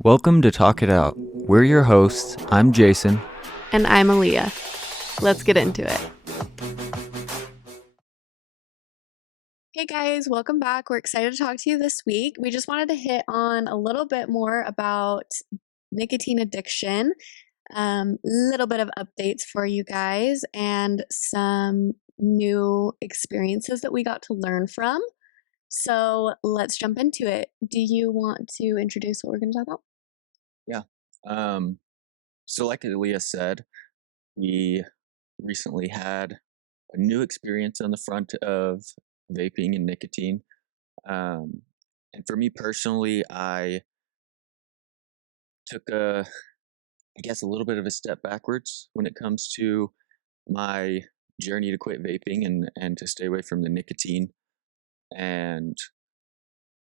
Welcome to Talk It Out. We're your hosts. I'm Jason. And I'm Alyiah. Let's get into it. Hey guys, welcome back. We're excited to talk to you this week. We just wanted to hit on a little bit more about nicotine addiction, little bit of updates for you guys, and some new experiences that we got to learn from. So let's jump into it. Do you want to introduce what we're going to talk about? Yeah. So like Alyiah said, we recently had a new experience on the front of vaping and nicotine. And for me personally, I took a little bit of a step backwards when it comes to my journey to quit vaping and to stay away from the nicotine. And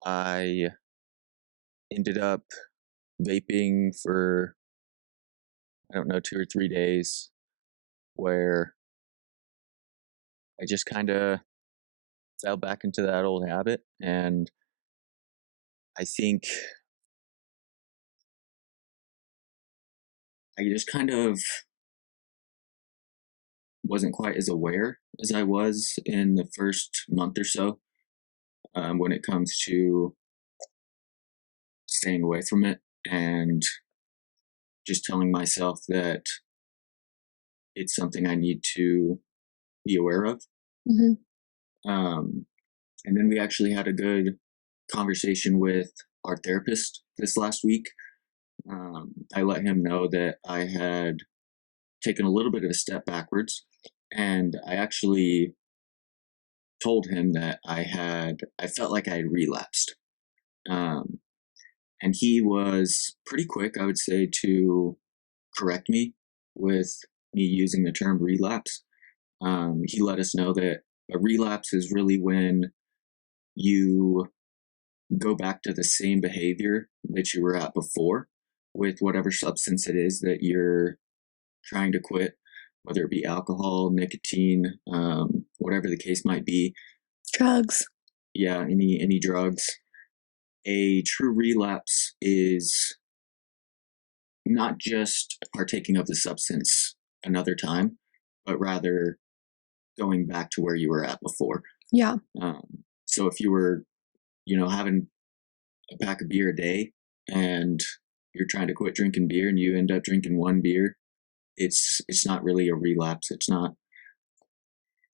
I ended up vaping for, I don't know, 2 or 3 days where I just kind of fell back into that old habit. And I think I just kind of wasn't quite as aware as I was in the first month or so, when it comes to staying away from it and just telling myself that it's something I need to be aware of. Um, and then we actually had a good conversation with our therapist this last week. I let him know that I had taken a little bit of a step backwards, and I actually told him that I felt like I had relapsed. Um, and he was pretty quick, I would say, to correct me with me using the term relapse. He let us know that a relapse is really when you go back to the same behavior that you were at before with whatever substance it is that you're trying to quit, whether it be alcohol, nicotine, whatever the case might be. Drugs. Yeah, any drugs. A true relapse is not just partaking of the substance another time, but rather going back to where you were at before. Yeah. So if you were, having a pack of beer a day and you're trying to quit drinking beer and you end up drinking one beer, it's not really a relapse. It's not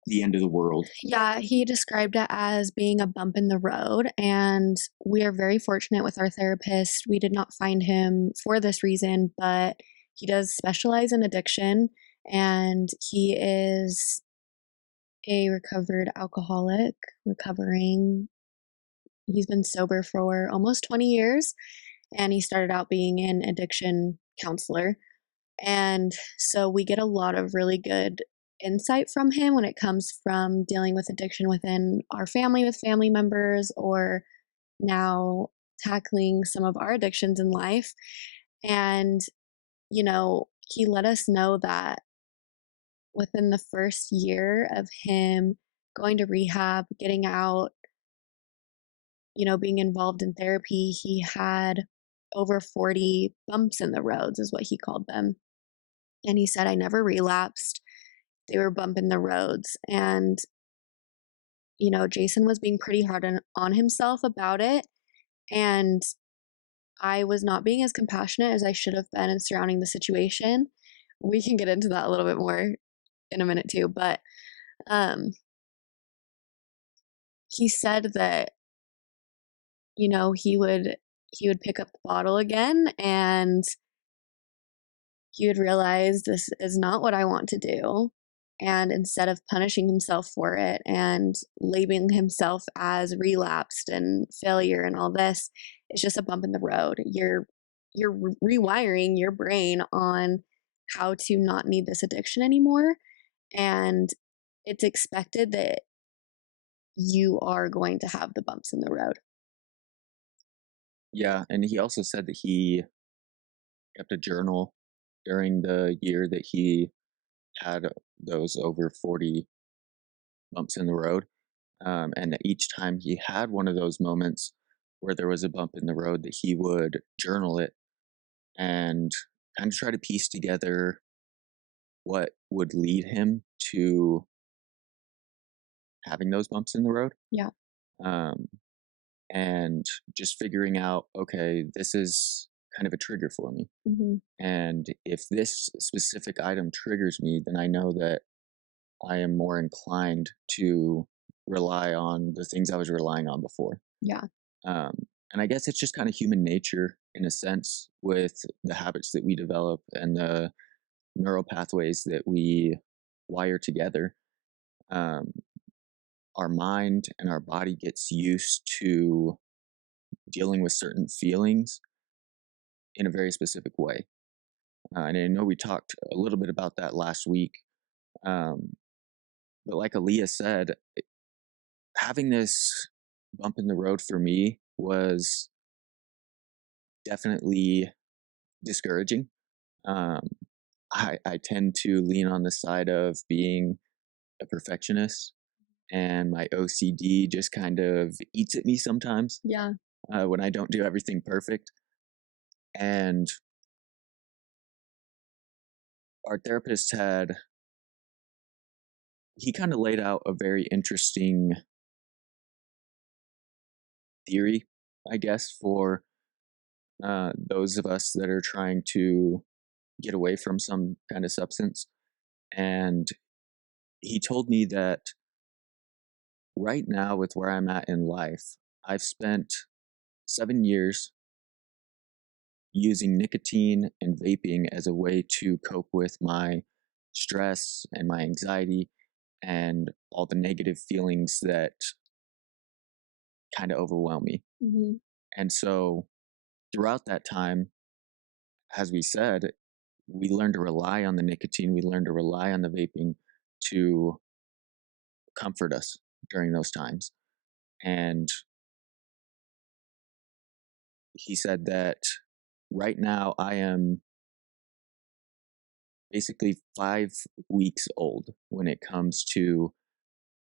the end of the world. Yeah, he described it as being a bump in the road, and we are very fortunate with our therapist. We did not find him for this reason, but he does specialize in addiction, and he is a recovered alcoholic, recovering. He's been sober for almost 20 years, and he started out being an addiction counselor. And so we get a lot of really good insight from him when it comes from dealing with addiction within our family with family members or now tackling some of our addictions in life. And, he let us know that within the first year of him going to rehab, getting out, being involved in therapy, he had over 40 bumps in the roads, is what he called them. And he said, I never relapsed. They were bumping the roads. And, Jason was being pretty hard on himself about it. And I was not being as compassionate as I should have been in surrounding the situation. We can get into that a little bit more in a minute too. But he said that, he would pick up the bottle again and he would realize this is not what I want to do. And instead of punishing himself for it and labeling himself as relapsed and failure and all this, it's just a bump in the road. You're rewiring your brain on how to not need this addiction anymore. And it's expected that you are going to have the bumps in the road. Yeah, and he also said that he kept a journal during the year that he had those over 40 bumps in the road. And that each time he had one of those moments where there was a bump in the road, that he would journal it and kind of try to piece together what would lead him to having those bumps in the road. Yeah. Um, and just figuring out, okay, this is kind of a trigger for me. And if this specific item triggers me, then I know that I am more inclined to rely on the things I was relying on before. Yeah. Um, and I guess it's just kind of human nature in a sense with the habits that we develop and the neural pathways that we wire together. Um, our mind and our body gets used to dealing with certain feelings in a very specific way. And I know we talked a little bit about that last week. Um, but like Alyiah said, having this bump in the road for me was definitely discouraging. Um, I tend to lean on the side of being a perfectionist, and my OCD just kind of eats at me sometimes. Yeah. When I don't do everything perfect. And our therapist he kind of laid out a very interesting theory, I guess, for those of us that are trying to get away from some kind of substance. And he told me that right now, with where I'm at in life, I've spent 7 years using nicotine and vaping as a way to cope with my stress and my anxiety and all the negative feelings that kind of overwhelm me. And so throughout that time, as we said, we learned to rely on the nicotine, we learned to rely on the vaping to comfort us during those times. And he said that right now I am basically 5 weeks old when it comes to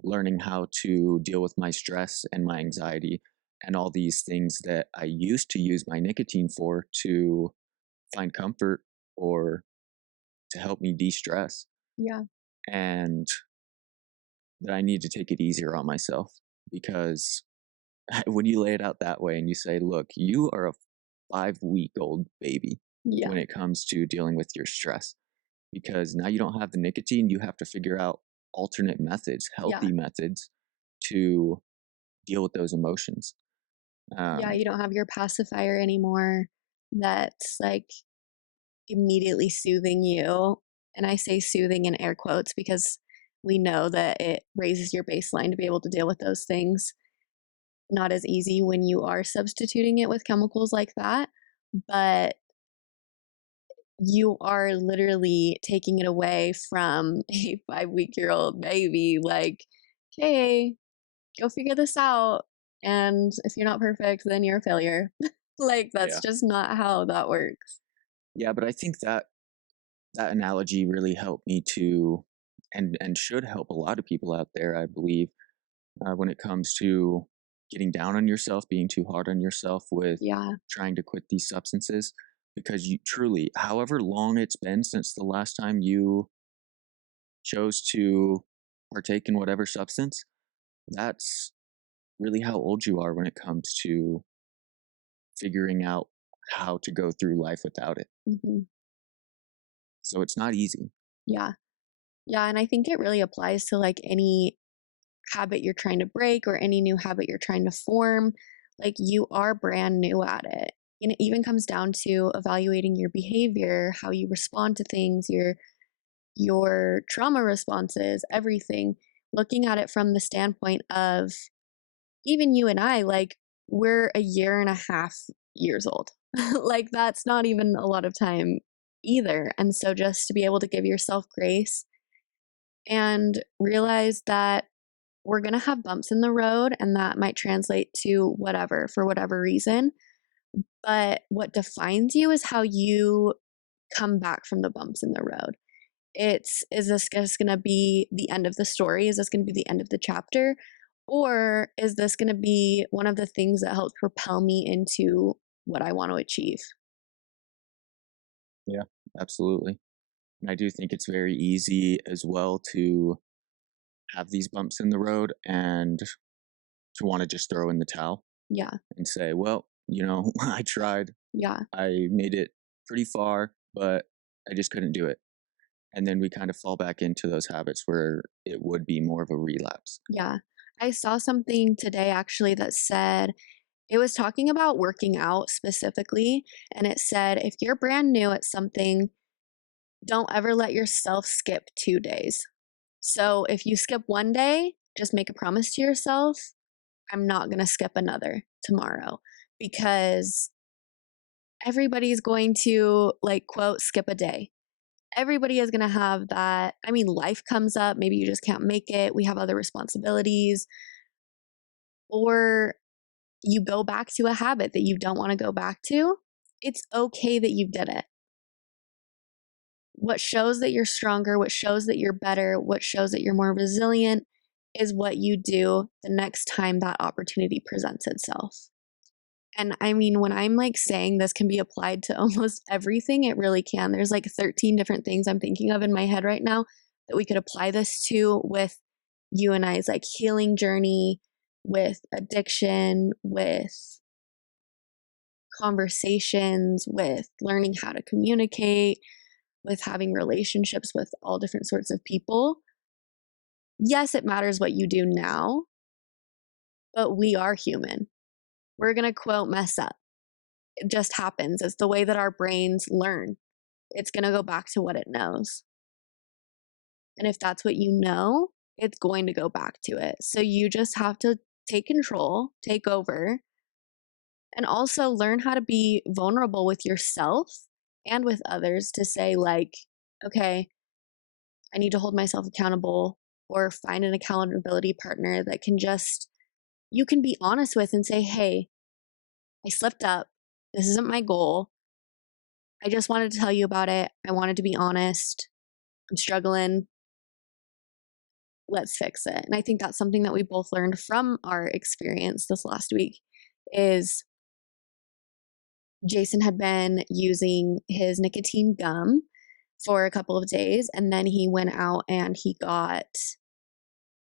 learning how to deal with my stress and my anxiety and all these things that I used to use my nicotine for to find comfort or to help me de-stress. Yeah. And that I need to take it easier on myself because when you lay it out that way and you say, look, you are a 5-week-old baby Yeah. when it comes to dealing with your stress, because now you don't have the nicotine, you have to figure out alternate methods, healthy methods to deal with those emotions. Yeah, you don't have your pacifier anymore that's like immediately soothing you. And I say soothing in air quotes because we know that it raises your baseline to be able to deal with those things. Not as easy when you are substituting it with chemicals like that, but you are literally taking it away from a 5-week-old baby. Like, okay, go figure this out. And if you're not perfect, then you're a failure. Like, that's Yeah. just not how that works. Yeah, but I think that that analogy really helped me to, and should help a lot of people out there, I believe, when it comes to getting down on yourself, being too hard on yourself with Yeah. trying to quit these substances. Because you truly, however long it's been since the last time you chose to partake in whatever substance, that's really how old you are when it comes to figuring out how to go through life without it. So it's not easy. Yeah. Yeah. And I think it really applies to like any habit you're trying to break or any new habit you're trying to form. Like, you are brand new at it. And it even comes down to evaluating your behavior, how you respond to things, your trauma responses, everything, looking at it from the standpoint of even you and I, like, we're a year and a half years old. Like, that's not even a lot of time either. And so just to be able to give yourself grace and realize that we're going to have bumps in the road and that might translate to whatever for whatever reason. But what defines you is how you come back from the bumps in the road. Is this just going to be the end of the story? Is this going to be the end of the chapter? Or is this going to be one of the things that helps propel me into what I want to achieve? Yeah, absolutely. And I do think it's very easy as well to have these bumps in the road and to want to just throw in the towel Yeah. and say, well, I tried, Yeah. I made it pretty far, but I just couldn't do it. And then we kind of fall back into those habits where it would be more of a relapse. Yeah. I saw something today actually that said it was talking about working out specifically. And it said if you're brand new at something, don't ever let yourself skip 2 days. So if you skip one day, just make a promise to yourself I'm not going to skip another tomorrow because everybody's going to, like, quote, skip a day. Everybody is going to have that. I mean, life comes up. Maybe you just can't make it. We have other responsibilities. Or you go back to a habit that you don't want to go back to. It's okay that you did it. What shows that you're stronger, what shows that you're better, what shows that you're more resilient is what you do the next time that opportunity presents itself. And I mean, when I'm like saying this can be applied to almost everything, it really can. There's like 13 different things I'm thinking of in my head right now that we could apply this to with you and I's like healing journey, with addiction, with conversations, with learning how to communicate, with having relationships with all different sorts of people. Yes, it matters what you do now, but we are human. We're going to quote mess up. It just happens. It's the way that our brains learn. It's going to go back to what it knows. And if that's what you know, it's going to go back to it. So you just have to take control, take over, and also learn how to be vulnerable with yourself and with others to say, like, okay, I need to hold myself accountable or find an accountability partner that can just, you can be honest with and say, hey, I slipped up. This isn't my goal. I just wanted to tell you about it. I wanted to be honest. I'm struggling. Let's fix it. And I think that's something that we both learned from our experience this last week is Jason had been using his nicotine gum for a couple of days and then he went out and he got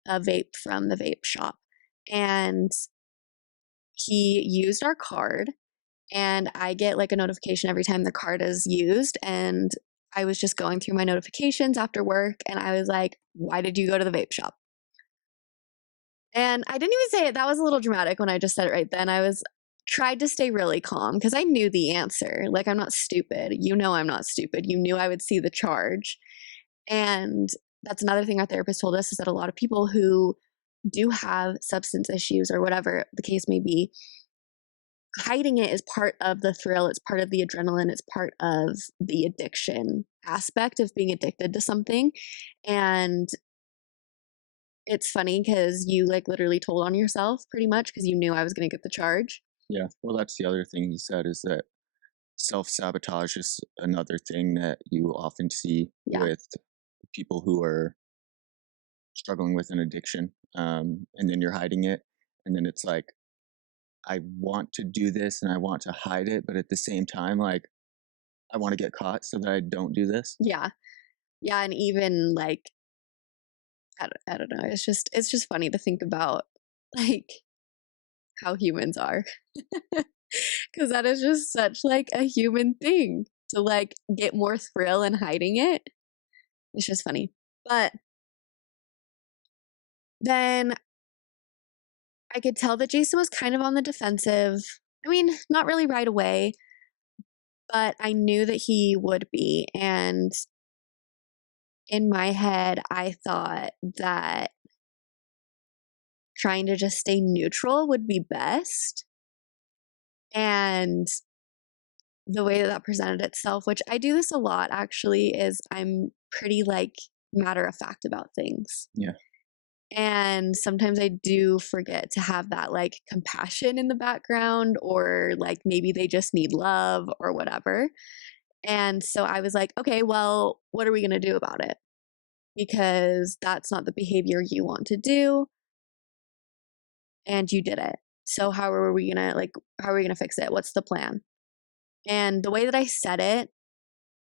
a vape from the vape shop and he used our card and I get like a notification every time the card is used and I was just going through my notifications after work and I was like, why did you go to the vape shop? And I didn't even say it. That was a little dramatic when I just said it right then. I was tried to stay really calm because I knew the answer. Like, I'm not stupid. You know, I'm not stupid. You knew I would see the charge. And that's another thing our therapist told us is that a lot of people who do have substance issues or whatever the case may be, hiding it is part of the thrill. It's part of the adrenaline. It's part of the addiction aspect of being addicted to something. And it's funny because you like literally told on yourself pretty much because you knew I was going to get the charge. Yeah. Well, that's the other thing he said is that self sabotage is another thing that you often see Yeah. with people who are struggling with an addiction. And then you're hiding it. And then it's like, I want to do this and I want to hide it. But at the same time, like, I want to get caught so that I don't do this. Yeah. Yeah. And even like, I don't know. It's just funny to think about like how humans are. Because that is just such like a human thing to like get more thrill in hiding it. It's just funny. But then I could tell that Jason was kind of on the defensive. I mean, not really right away, but I knew that he would be. And in my head, I thought that trying to just stay neutral would be best. And the way that that presented itself, which I do this a lot actually, is I'm pretty like matter of fact about things. Yeah. And sometimes I do forget to have that like compassion in the background, or like maybe they just need love or whatever. And so I was like, okay, well, what are we going to do about it? Because that's not the behavior you want to do. And you did it. So how are we going to fix it? What's the plan? And the way that I said it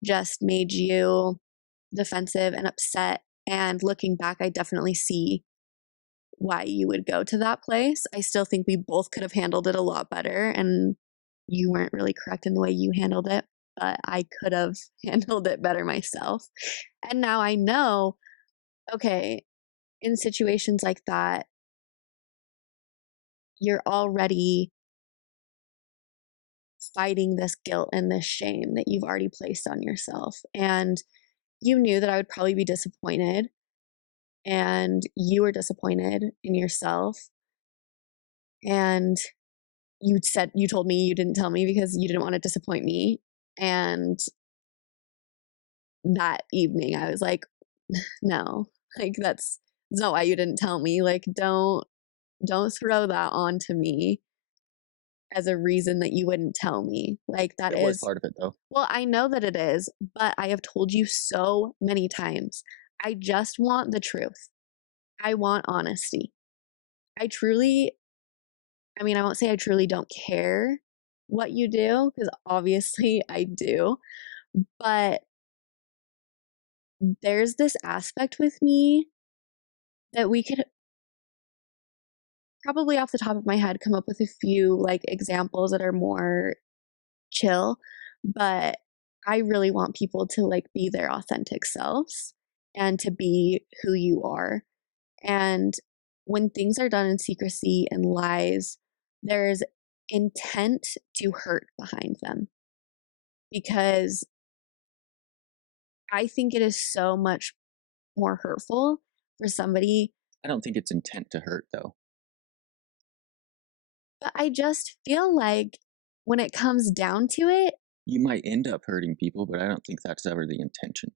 just made you defensive and upset. And looking back, I definitely see why you would go to that place. I still think we both could have handled it a lot better, and you weren't really correct in the way you handled it, but I could have handled it better myself. And now I know, okay, in situations like that, you're already fighting this guilt and this shame that you've already placed on yourself. And you knew that I would probably be disappointed, and you were disappointed in yourself. And you told me you didn't tell me because you didn't want to disappoint me. And that evening I was like, no, like that's not why you didn't tell me. Like, don't throw that on to me as a reason that you wouldn't tell me. Like, that It was is part of it, though. well, I know that it is, but I have told you so many times. I just want the truth. I want honesty. I truly, I mean, I won't say I truly don't care what you do, because obviously I do, but there's this aspect with me that we could probably off the top of my head come up with a few like examples that are more chill, but I really want people to like be their authentic selves and to be who you are. And when things are done in secrecy and lies, there's intent to hurt behind them, because I think it is so much more hurtful for somebody. I don't think it's intent to hurt, though. But I just feel like when it comes down to it, You might end up hurting people, but I don't think that's ever the intention.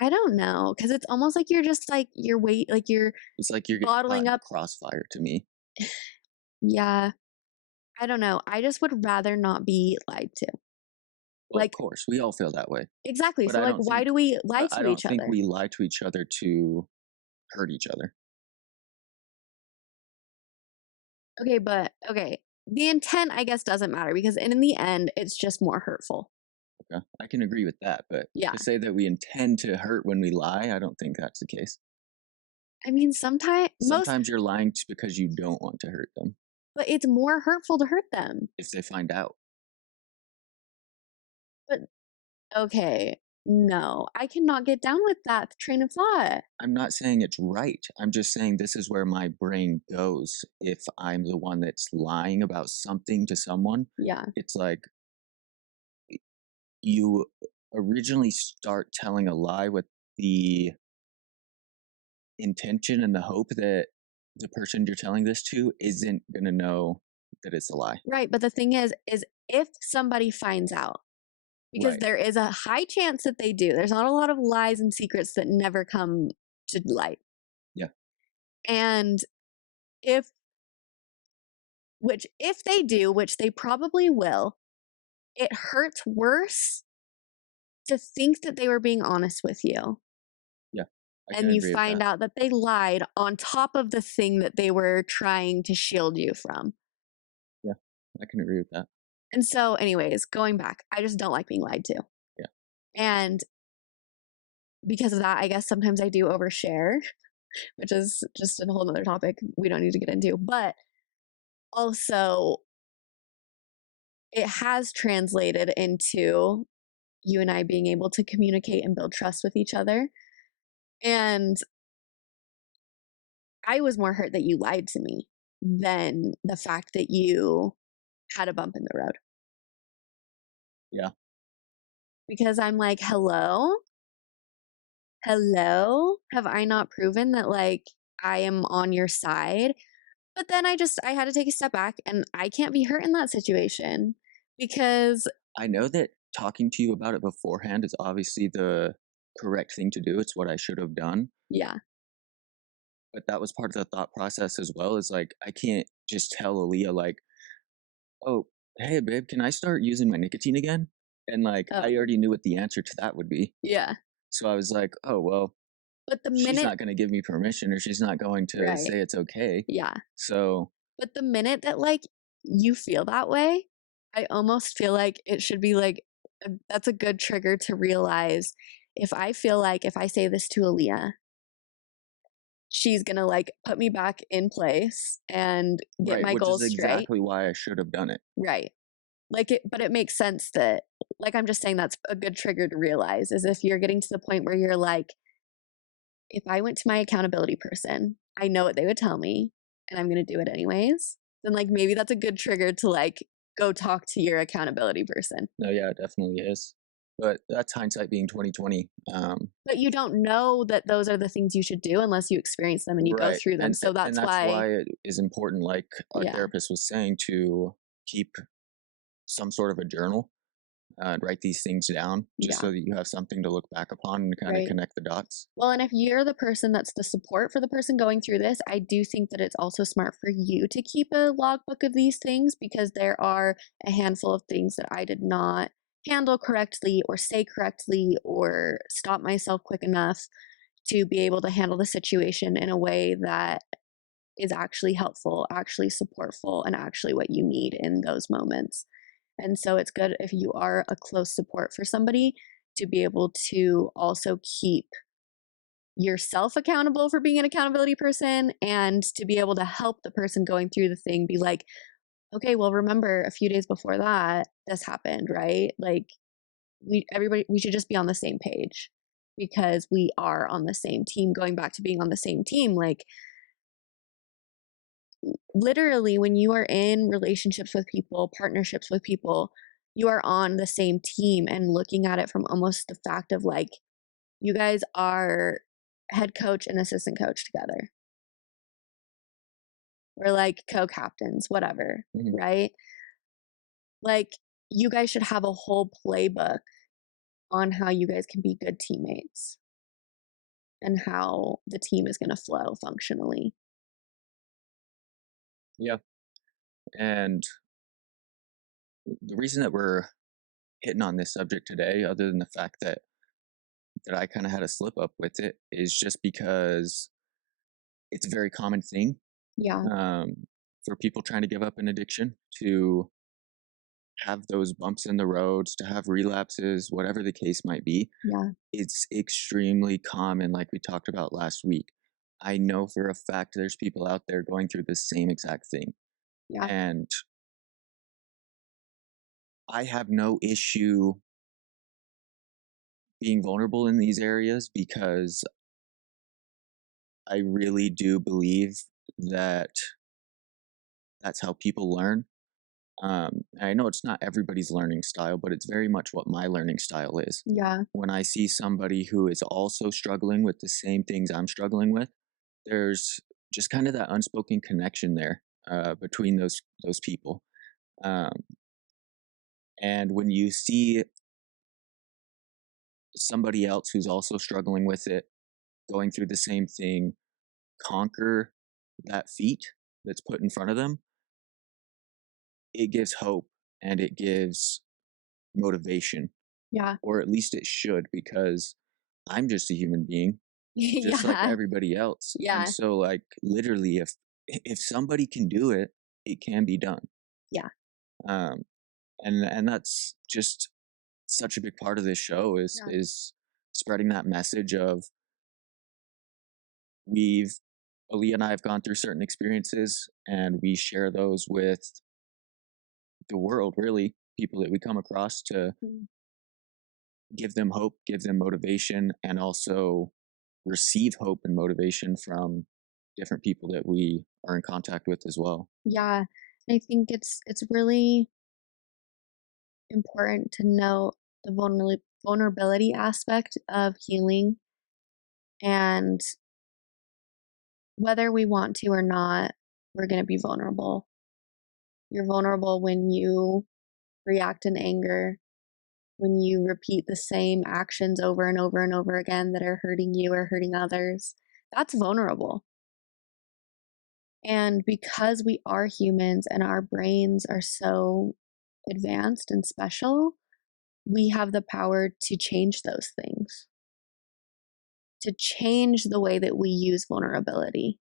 I don't know, because it's almost like you're just like you're It's like you're getting bottling caught in up. crossfire to me. Yeah, I don't know. I just would rather not be lied to. Well, Like, of course, we all feel that way. exactly. But So I like, don't why think do we lie I to don't each think other? we lie to each other to hurt each other. Okay, but okay. The intent, I guess, doesn't matter, because in the end, it's just more hurtful. Okay, I can agree with that, but Yeah. to say that we intend to hurt when we lie, I don't think that's the case. I mean, Sometimes you're lying because you don't want to hurt them but it's more hurtful to hurt them. if they find out. But okay, no, I cannot get down with that train of thought. I'm not saying it's right. I'm just saying this is where my brain goes. If I'm the one that's lying about something to someone, Yeah. it's like you originally start telling a lie with the intention and the hope that the person you're telling this to isn't going to know that it's a lie. Right. But the thing is if somebody finds out, because Right. there is a high chance that they do, there's not a lot of lies and secrets that never come to light. Yeah. And if they do, which they probably will, it hurts worse to think that they were being honest with you. Yeah. And you find out that they lied on top of the thing that they were trying to shield you from. Yeah, I can agree with that. And so, anyways, going back, I just don't like being lied to. Yeah. And because of that, I guess sometimes I do overshare, which is just a whole other topic we don't need to get into. But also, it has translated into you and I being able to communicate and build trust with each other. And I was more hurt that you lied to me than the fact that you had a bump in the road. Yeah. Because I'm like, hello? Have I not proven that like I am on your side? But then I had to take a step back, and I can't be hurt in that situation, because I know that talking to you about it beforehand is obviously the correct thing to do. It's what I should have done. yeah. But that was part of the thought process as well. Is like, I can't just tell Alyiah like, oh, hey babe, can I start using my nicotine again? And like, I already knew what the answer to that would be. Yeah. So I was like, oh, well, but she's not going to give me permission, or she's not going to say it's okay. Yeah. So, but the minute that like you feel that way, I almost feel like it should be like that's a good trigger to realize. If I feel like if I say this to Alyiah, she's gonna like put me back in place and get Right, my which is goals straight. exactly why I should have done it. Right. Like but it makes sense that, like, I'm just saying that's a good trigger to realize, is if you're getting to the point where you're like, if I went to my accountability person, I know what they would tell me and I'm going to do it anyways, then like maybe that's a good trigger to like go talk to your accountability person. No, yeah, it definitely is. But that's hindsight being 2020. But you don't know that those are the things you should do unless you experience them and you go Right. through them. So And that's that's why, why it is important, like our yeah, therapist was saying, to keep some sort of a journal, write these things down just yeah, so that you have something to look back upon and kind of right. connect the dots. Well, and if you're the person that's the support for the person going through this, I do think that it's also smart for you to keep a logbook of these things, because there are a handful of things that I did not handle correctly or say correctly or stop myself quick enough to be able to handle the situation in a way that is actually helpful, actually supportful, and actually what you need in those moments. And so it's good if you are a close support for somebody to be able to also keep yourself accountable for being an accountability person, and to be able to help the person going through the thing be like, okay, well, remember a few days before that, this happened, right? Like, we should just be on the same page, because we are on the same team. Going back to being on the same team, like, literally, when you are in relationships with people, partnerships with people, you are on the same team, and looking at it from almost the fact of like, you guys are head coach and assistant coach together. We're like co-captains, whatever, Mhm. right? Like, you guys should have a whole playbook on how you guys can be good teammates and how the team is going to flow functionally. Yeah. And the reason that we're hitting on this subject today, other than the fact that I kind of had a slip up with it, is just because it's a very common thing, Yeah, for people trying to give up an addiction to have those bumps in the roads, to have relapses, whatever the case might be. yeah, It's extremely common, like we talked about last week. I know for a fact there's people out there going through the same exact thing. yeah, And I have no issue being vulnerable in these areas because I really do believe that that's how people learn. And I know it's not everybody's learning style, but it's very much what my learning style is. yeah, When I see somebody who is also struggling with the same things I'm struggling with, there's just kind of that unspoken connection there, between those people. Um, and when you see somebody else who's also struggling with it, going through the same thing, conquer that feat that's put in front of them, it gives hope and it gives motivation, yeah, or at least it should, because I'm just a human being, just like yeah, everybody else. And yeah, so, like, literally, if somebody can do it, it can be done. yeah, Um, and that's just such a big part of this show is yeah, is spreading that message of we've Aaliyah and I have gone through certain experiences and we share those with the world, really, people that we come across, to mm, give them hope, give them motivation, and also receive hope and motivation from different people that we are in contact with as well. yeah. I think it's really important to know the vulnerability aspect of healing, and whether we want to or not, we're going to be vulnerable. You're vulnerable when you react in anger, when you repeat the same actions over and over and over again that are hurting you or hurting others. That's vulnerable. And because we are humans and our brains are so advanced and special, we have the power to change those things, to change the way that we use vulnerability.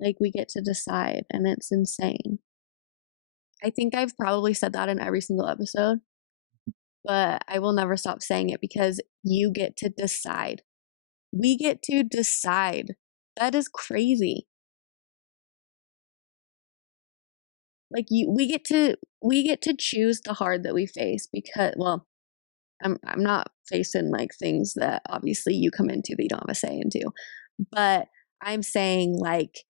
Like, we get to decide, and it's insane. I think I've probably said that in every single episode, but I will never stop saying it because you get to decide. We get to decide. That is crazy. Like we get to choose the hard that we face because, well, I'm not facing like things that obviously you come into that you don't have a say into, but I'm saying like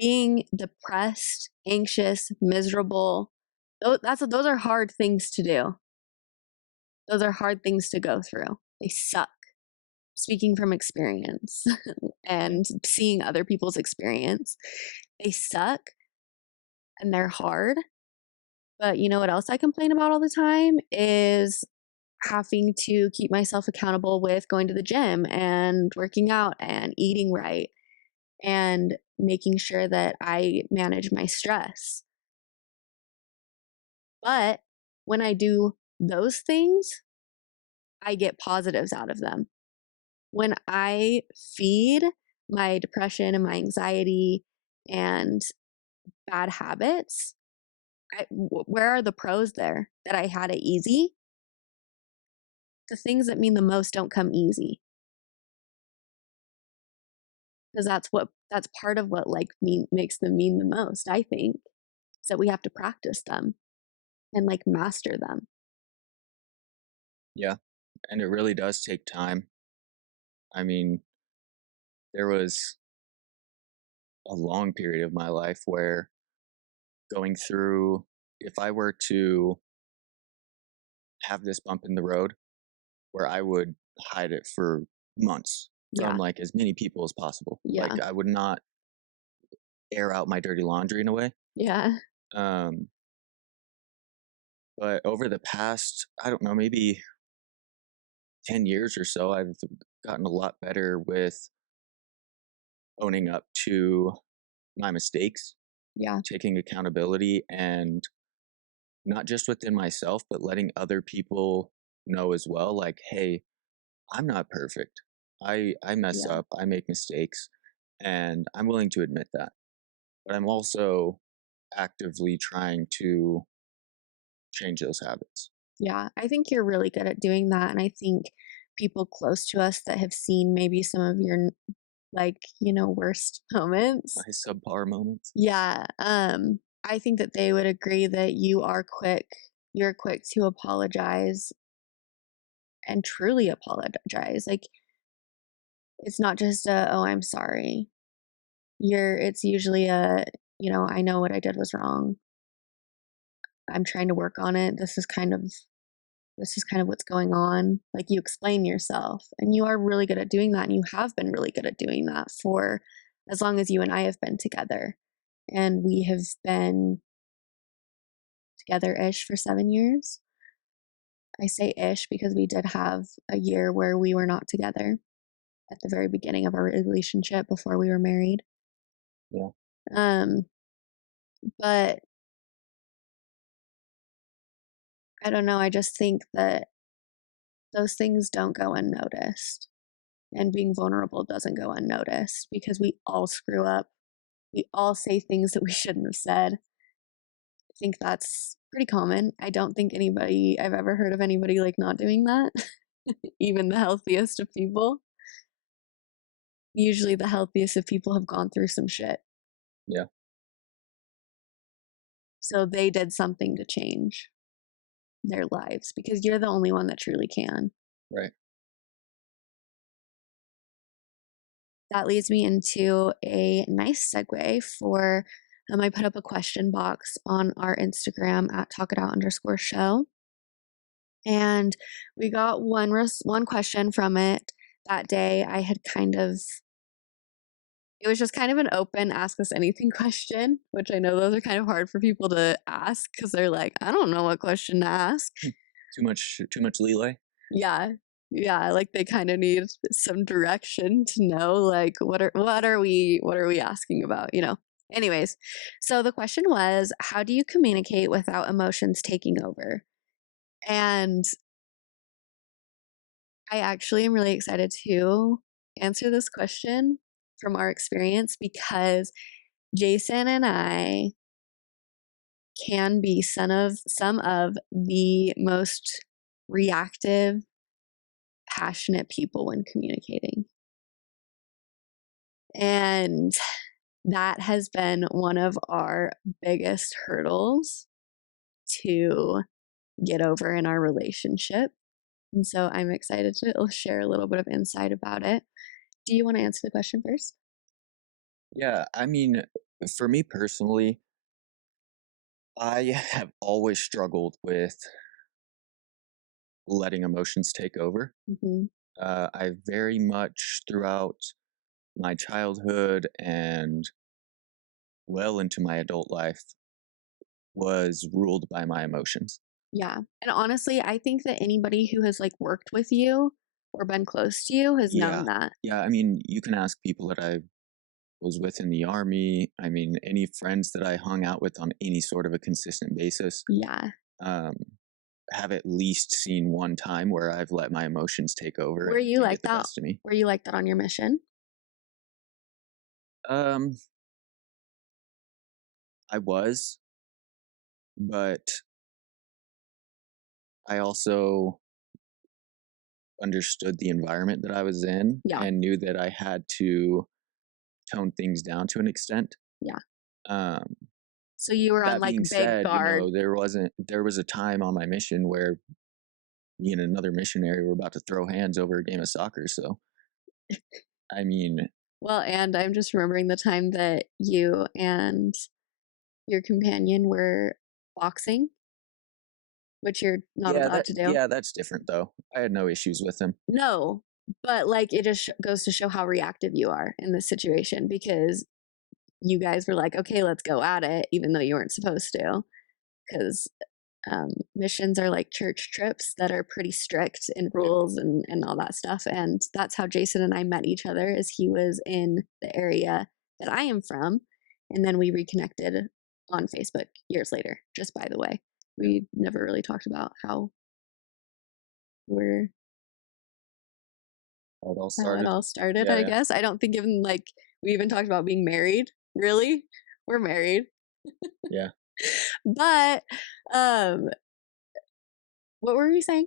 being depressed, anxious, miserable. Those are hard things to do. Those are hard things to go through. They suck. Speaking from experience and seeing other people's experience, they suck and they're hard. But you know what else I complain about all the time is having to keep myself accountable with going to the gym and working out and eating right and making sure that I manage my stress. But when I do those things, I get positives out of them. When I feed my depression and my anxiety and bad habits, where are the pros there? That I had it easy? The things that mean the most don't come easy. Because that's part of what like makes them mean the most, I think. Is that we have to practice them and like master them. Yeah. And it really does take time. I mean, there was a long period of my life where going through, if I were to have this bump in the road, where I would hide it for months from Yeah. like as many people as possible. Yeah. Like I would not air out my dirty laundry in a way. Yeah. Um, but over the past, I don't know, maybe 10 years or so, I've gotten a lot better with owning up to my mistakes, Yeah. taking accountability, and not just within myself, but letting other people know as well. Like, hey, I'm not perfect. I mess Yeah. up. I make mistakes, and I'm willing to admit that. But I'm also actively trying to change those habits. Yeah. I think you're really good at doing that. And I think people close to us that have seen maybe some of your like, worst moments. My subpar moments. Yeah. I think that they would agree that you're quick to apologize and truly apologize. Like it's not just oh, I'm sorry. It's usually I know what I did was wrong. I'm trying to work on it. This is kind of what's going on. Like you explain yourself, and you are really good at doing that, and you have been really good at doing that for as long as you and I have been together. And we have been together ish for 7 years. I say ish because we did have a year where we were not together at the very beginning of our relationship before we were married. Yeah. Um, but I don't know. I just think that those things don't go unnoticed. And being vulnerable doesn't go unnoticed because we all screw up. We all say things that we shouldn't have said. I think that's pretty common. I don't think I've ever heard of anybody like not doing that, even the healthiest of people. Usually, the healthiest of people have gone through some shit. Yeah. So they did something to change their lives because you're the only one that truly can. Right. That leads me into a nice segue for I put up a question box on our Instagram at talkitout_show. And we got one question from it that day. It was just kind of an open ask us anything question, which I know those are kind of hard for people to ask because they're like, I don't know what question to ask. Too much leeway. Yeah. Yeah, like they kind of need some direction to know like what are we asking about, Anyways, so the question was, how do you communicate without emotions taking over? And I actually am really excited to answer this question from our experience because Jason and I can be some of the most reactive, passionate people when communicating. And that has been one of our biggest hurdles to get over in our relationship. And so I'm excited to share a little bit of insight about it. Do you want to answer the question first? Yeah, I mean, for me personally, I have always struggled with letting emotions take over. Mm-hmm. I very much throughout my childhood and well into my adult life was ruled by my emotions. Yeah. And honestly, I think that anybody who has like worked with you or been close to you has known Yeah. that. Yeah, I mean, you can ask people that I was with in the army. I mean, any friends that I hung out with on any sort of a consistent basis, Yeah. um, have at least seen one time where I've let my emotions take over Were you and like get the that? best of me. Were you like that on your mission? Um, I was, but I also understood the environment that I was in Yeah. and knew that I had to tone things down to an extent. Yeah. Um, So you were on that like being big said, guard. there was a time on my mission where me and another missionary were about to throw hands over a game of soccer. So, I mean, Well, and I'm just remembering the time that you and your companion were boxing, which you're not allowed to do. yeah, that's different though. I had no issues with him. No, but like it just goes to show how reactive you are in this situation because you guys were like, okay, let's go at it, even though you weren't supposed to. Because missions are like church trips that are pretty strict in rules and all that stuff. And that's how Jason and I met each other, is he was in the area that I am from. And then we reconnected on Facebook years later, just by the way. We never really talked about how we're How it all how it started. all started, Yeah, I yeah. guess. I don't think even like we even talked about being married. Really? We're married. Yeah. But um what were we saying?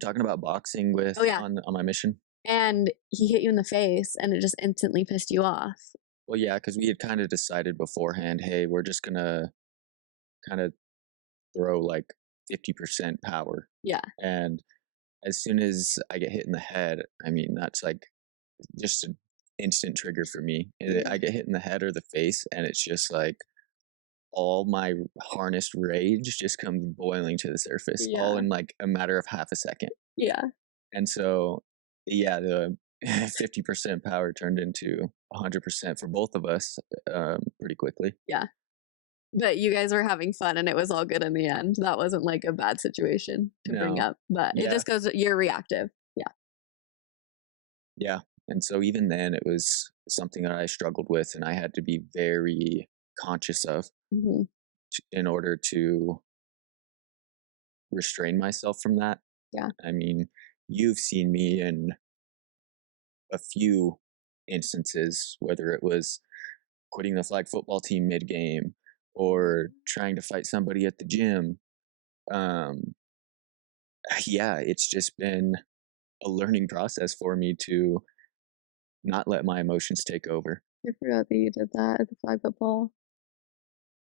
Talking about boxing with Oh yeah. on my mission. And he hit you in the face and it just instantly pissed you off. Well, yeah, because we had kind of decided beforehand, hey, we're just gonna kind of throw like 50% power. Yeah. And as soon as I get hit in the head, I mean, that's like just an instant trigger for me. I get hit in the head or the face, and it's just like all my harnessed rage just comes boiling to the surface, all Yeah. in like a matter of half a second. Yeah. And so, yeah, the 50% power turned into 100% for both of us pretty quickly. Yeah. But you guys were having fun and it was all good in the end. That wasn't like a bad situation to bring No. up, but it Yeah. just goes, you're reactive. Yeah. Yeah. And so even then, it was something that I struggled with, and I had to be very conscious of Mm-hmm. in order to restrain myself from that. Yeah. I mean, you've seen me in a few instances, whether it was quitting the flag football team mid game or trying to fight somebody at the gym. Um, yeah, it's just been a learning process for me to not let my emotions take over. I forgot that you did that at the flag football.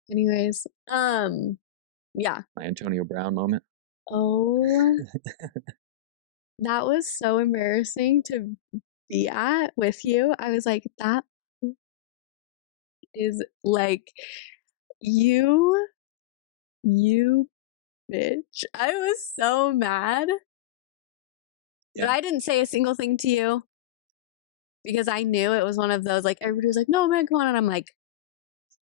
Anyways, yeah. My Antonio Brown moment. Oh, that was so embarrassing to be at with you. I was like, that is like you bitch. I was so mad. But Yeah. I didn't say a single thing to you because I knew it was one of those, like, everybody was like, no, man, come on. And I'm like,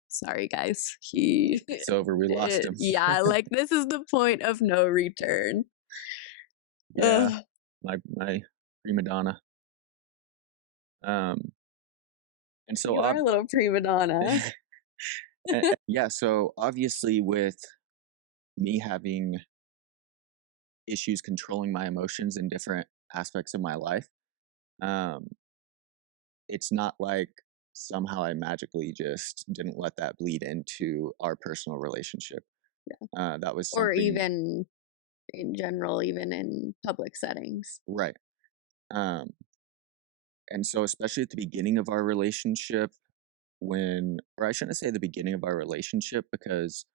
sorry, guys. It's over. We lost him. Yeah, like, this is the point of no return. Yeah. Ugh. My prima donna. And so You are a little prima donna. yeah, so obviously with me having issues controlling my emotions in different aspects of my life, um, it's not like somehow I magically just didn't let that bleed into our personal relationship. Yeah. That was Or something. even in general, even in public settings. Right. Um, and so, especially at the beginning of our relationship, or I shouldn't say the beginning of our relationship, because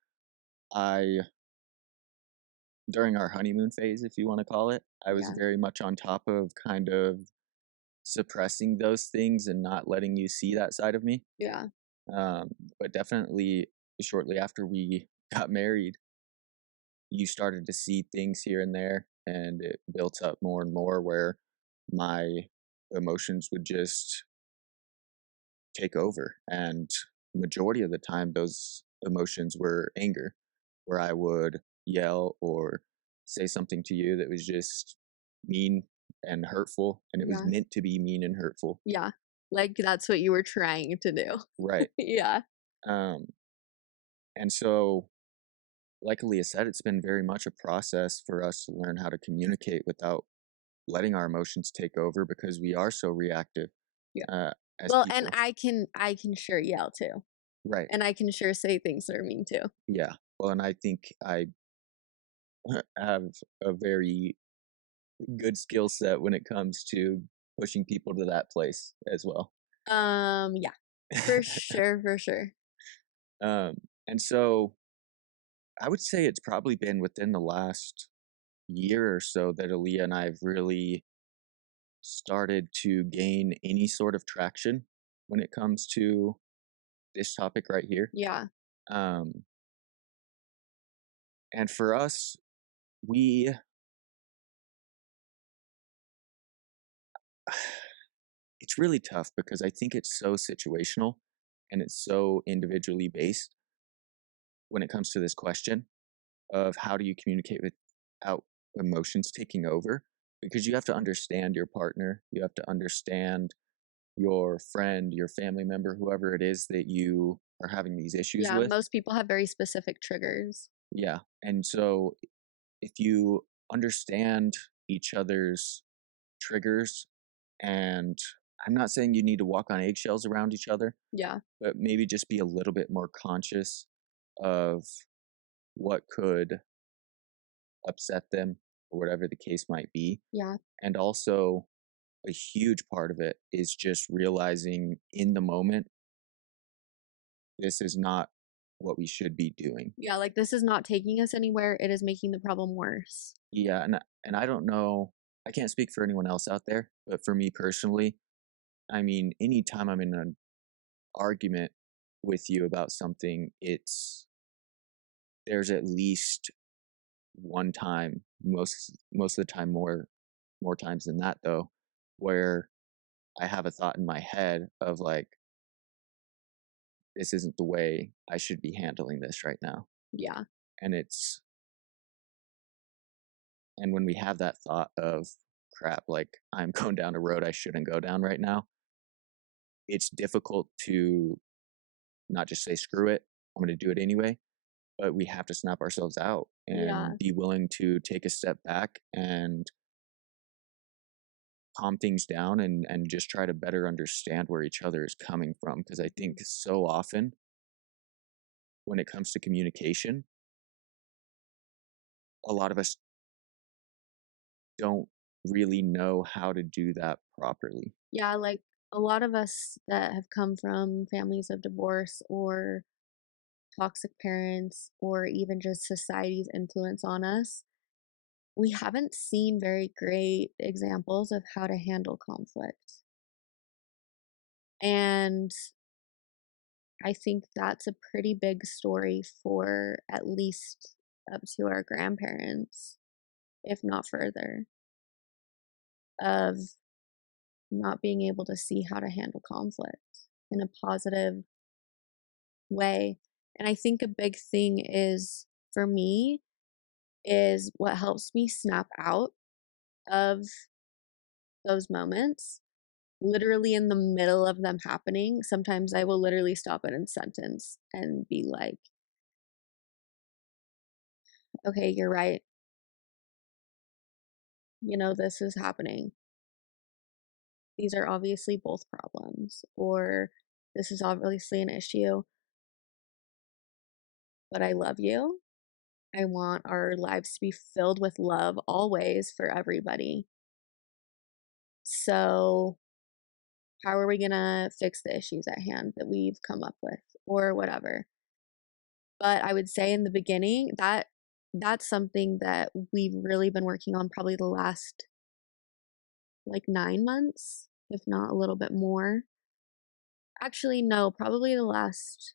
during our honeymoon phase, if you want to call it, I was Yeah. very much on top of kind of suppressing those things and not letting you see that side of me. Yeah. But definitely shortly after we got married, you started to see things here and there, and it built up more and more where my emotions would just take over. And majority of the time, those emotions were anger, where I would yell or say something to you that was just mean and hurtful, and it was Yeah. meant to be mean and hurtful. Yeah. Like that's what you were trying to do. Right. Yeah. Um, and so, like Alyiah said, it's been very much a process for us to learn how to communicate without letting our emotions take over, because we are so reactive. Yeah. As Well, and people. I can sure yell too. Right. And I can sure say things that are mean too. Yeah. Well, and I think I have a very good skill set when it comes to pushing people to that place as well. Yeah. For sure, for sure. And so I would say it's probably been within the last year or so that Alyiah and I have really started to gain any sort of traction when it comes to this topic right here. Yeah. Um, and for us, we it's really tough because I think it's so situational and it's so individually based when it comes to this question of how do you communicate without emotions taking over, because you have to understand your partner, you have to understand your friend, your family member, whoever it is that you are having these issues Yeah. with. Most people have very specific triggers. Yeah. And so if you understand each other's triggers, and I'm not saying you need to walk on eggshells around each other, Yeah. but maybe just be a little bit more conscious of what could upset them or whatever the case might be. Yeah. And also, a huge part of it is just realizing in the moment, this is not what we should be doing. Yeah. Like this is not taking us anywhere. It is making the problem worse. Yeah. And I don't know, I can't speak for anyone else out there, but for me personally, I mean, anytime I'm in an argument with you about something, there's at least one time, most of the time, more times than that though, where I have a thought in my head of like, this isn't the way I should be handling this right now. Yeah. And when we have that thought of crap, like I'm going down a road I shouldn't go down right now, it's difficult to not just say screw it, I'm going to do it anyway, but we have to snap ourselves out Yeah. and be willing to take a step back and calm things down, and just try to better understand where each other is coming from. Because I think so often when it comes to communication, a lot of us don't really know how to do that properly. Yeah. Like a lot of us that have come from families of divorce or toxic parents or even just society's influence on us, we haven't seen very great examples of how to handle conflict. And I think that's a pretty big story for at least up to our grandparents, if not further, of not being able to see how to handle conflict in a positive way. And I think a big thing is for me is what helps me snap out of those moments, literally in the middle of them happening. Sometimes I will literally stop it in sentence and be like, okay, you're right. You know, this is happening. These are obviously both problems. Or this is obviously an issue, but I love you. I want our lives to be filled with love always for everybody. So, how are we going to fix the issues at hand that we've come up with or whatever? But I would say in the beginning that that's something that we've really been working on probably the last like 9 months, if not a little bit more. Actually, no, probably the last,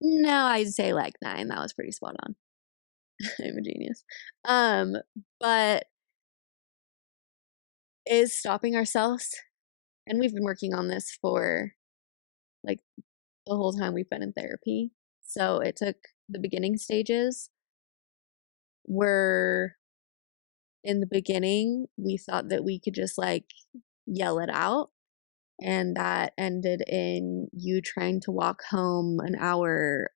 no, I'd say like 9. That was pretty spot on. I'm a genius. But is stopping ourselves, and we've been working on this for like the whole time we've been in therapy. So it took the beginning stages were in the beginning, we thought that we could just like yell it out. And that ended in you trying to walk home an hour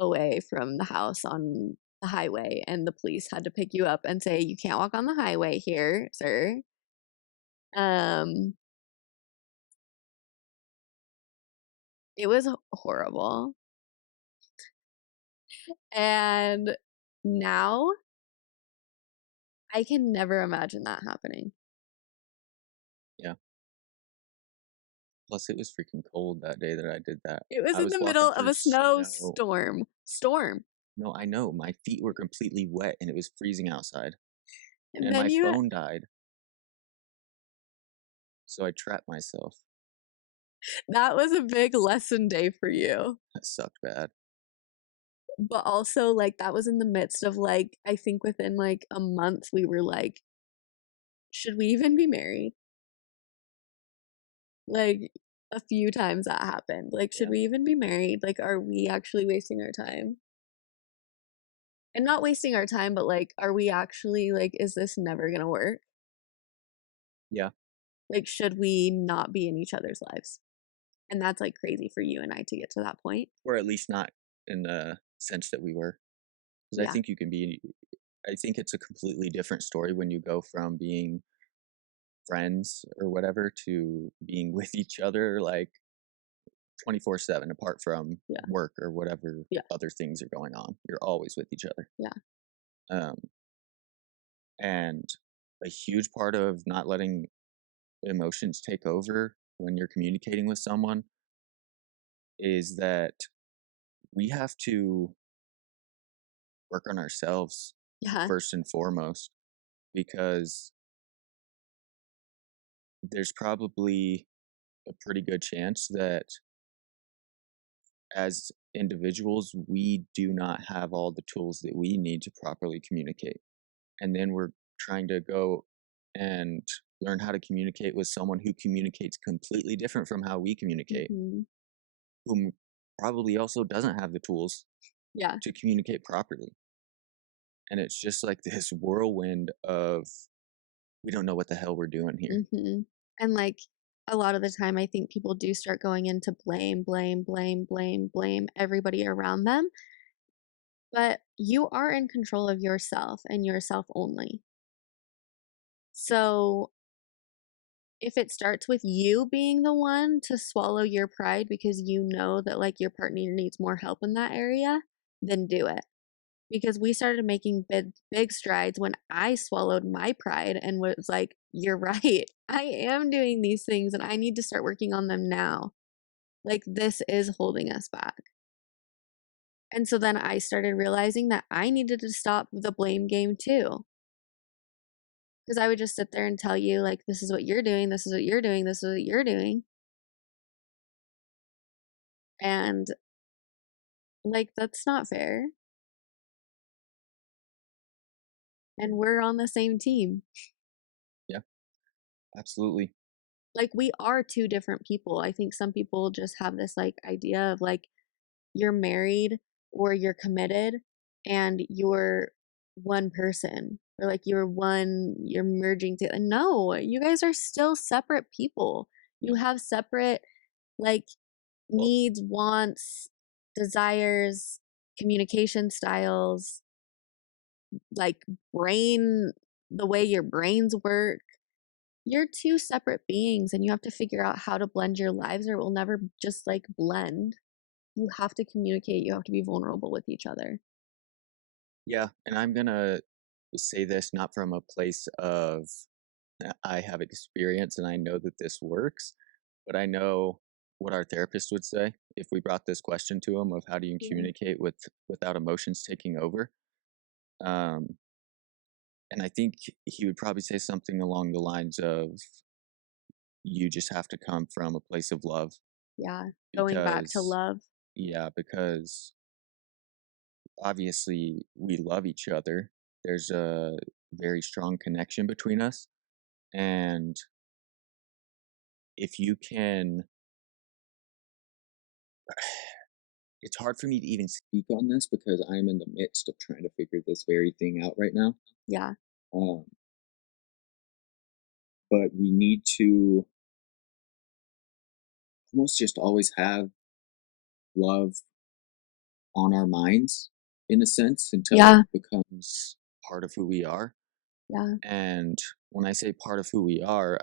away from the house on the highway. And the police had to pick you up and say, you can't walk on the highway here, sir. It was horrible. And now I can never imagine that happening. Yeah. Plus, it was freaking cold that day that I did that. It was I in was the walking middle of through a snowstorm. Storm. No, I know. My feet were completely wet and it was freezing outside. And And then my you, phone died. So I trapped myself. that was a big lesson day for you. That sucked bad. But also, like, that was in the midst of, like, I think within, like, a month, we were like, should we even be married? Like, a few times that happened. Like, should we even be married? Like, are we actually wasting our time? And not wasting our time, but, like, are we actually, like, is this never gonna work? Yeah. Like, should we not be in each other's lives? And that's, like, crazy for you and I to get to that point. Or at least not in the sense that we were. Because Yeah. I think you can be, I think it's a completely different story when you go from being friends or whatever to being with each other like 24/7 apart from work or whatever other things are going on. You're always with each other. Yeah. And a huge part of not letting emotions take over when you're communicating with someone is that we have to work on ourselves first and foremost, because there's probably a pretty good chance that as individuals, we do not have all the tools that we need to properly communicate. And then we're trying to go and learn how to communicate with someone who communicates completely different from how we communicate, whom probably also doesn't have the tools to communicate properly. And it's just like this whirlwind of we don't know what the hell we're doing here. And like a lot of the time, I think people do start going into blame everybody around them. But you are in control of yourself and yourself only. So if it starts with you being the one to swallow your pride because you know that like your partner needs more help in that area, then do it. Because we started making big strides when I swallowed my pride and was like, you're right. I am doing these things and I need to start working on them now. Like, this is holding us back. And so then I started realizing that I needed to stop the blame game too. Because I would just sit there and tell you, like, this is what you're doing, this is what you're doing, this is what you're doing. And, like, that's not fair. And we're on the same team. Yeah, absolutely. Like, we are two different people. I think some people just have this, like, idea of, like, you're married or you're committed and you're one person. Or, like, you're merging together. No, you guys are still separate people. You have separate, like, needs, wants, desires, communication styles, like, the way your brains work. you're two separate beings and you have to figure out how to blend your lives, or it will never just like blend. You have to communicate, you have to be vulnerable with each other. Yeah, and I'm gonna say this not from a place of I have experience and I know that this works, but I know what our therapist would say if we brought this question to him of how do you Mhm. communicate without emotions taking over. Um, and I think he would probably say something along the lines of you just have to come from a place of love Yeah, going back to because love. yeah, because obviously we love each other. There's a very strong connection between us. And if you can, it's hard for me to even speak on this because I'm in the midst of trying to figure this very thing out right now. Yeah, Um, but we need to almost just always have love on our minds in a sense until it yeah, becomes part of who we are. yeah, And when I say part of who we are,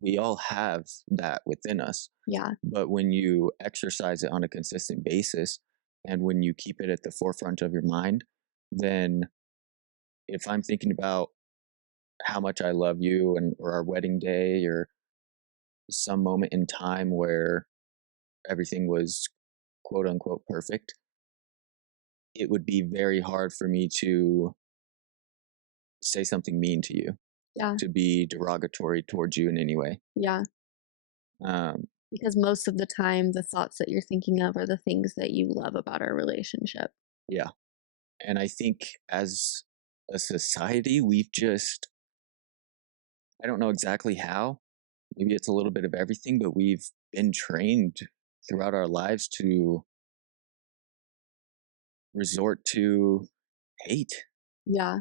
we all have that within us. yeah, But when you exercise it on a consistent basis and when you keep it at the forefront of your mind, then if I'm thinking about how much I love you and or our wedding day or some moment in time where everything was quote unquote perfect, it would be very hard for me to say something mean to you, yeah, to be derogatory towards you in any way. yeah. Um, Because most of the time, the thoughts that you're thinking of are the things that you love about our relationship. yeah. And I think as a society, we've just, I don't know exactly how, maybe it's a little bit of everything, but we've been trained throughout our lives to resort to hate. Yeah.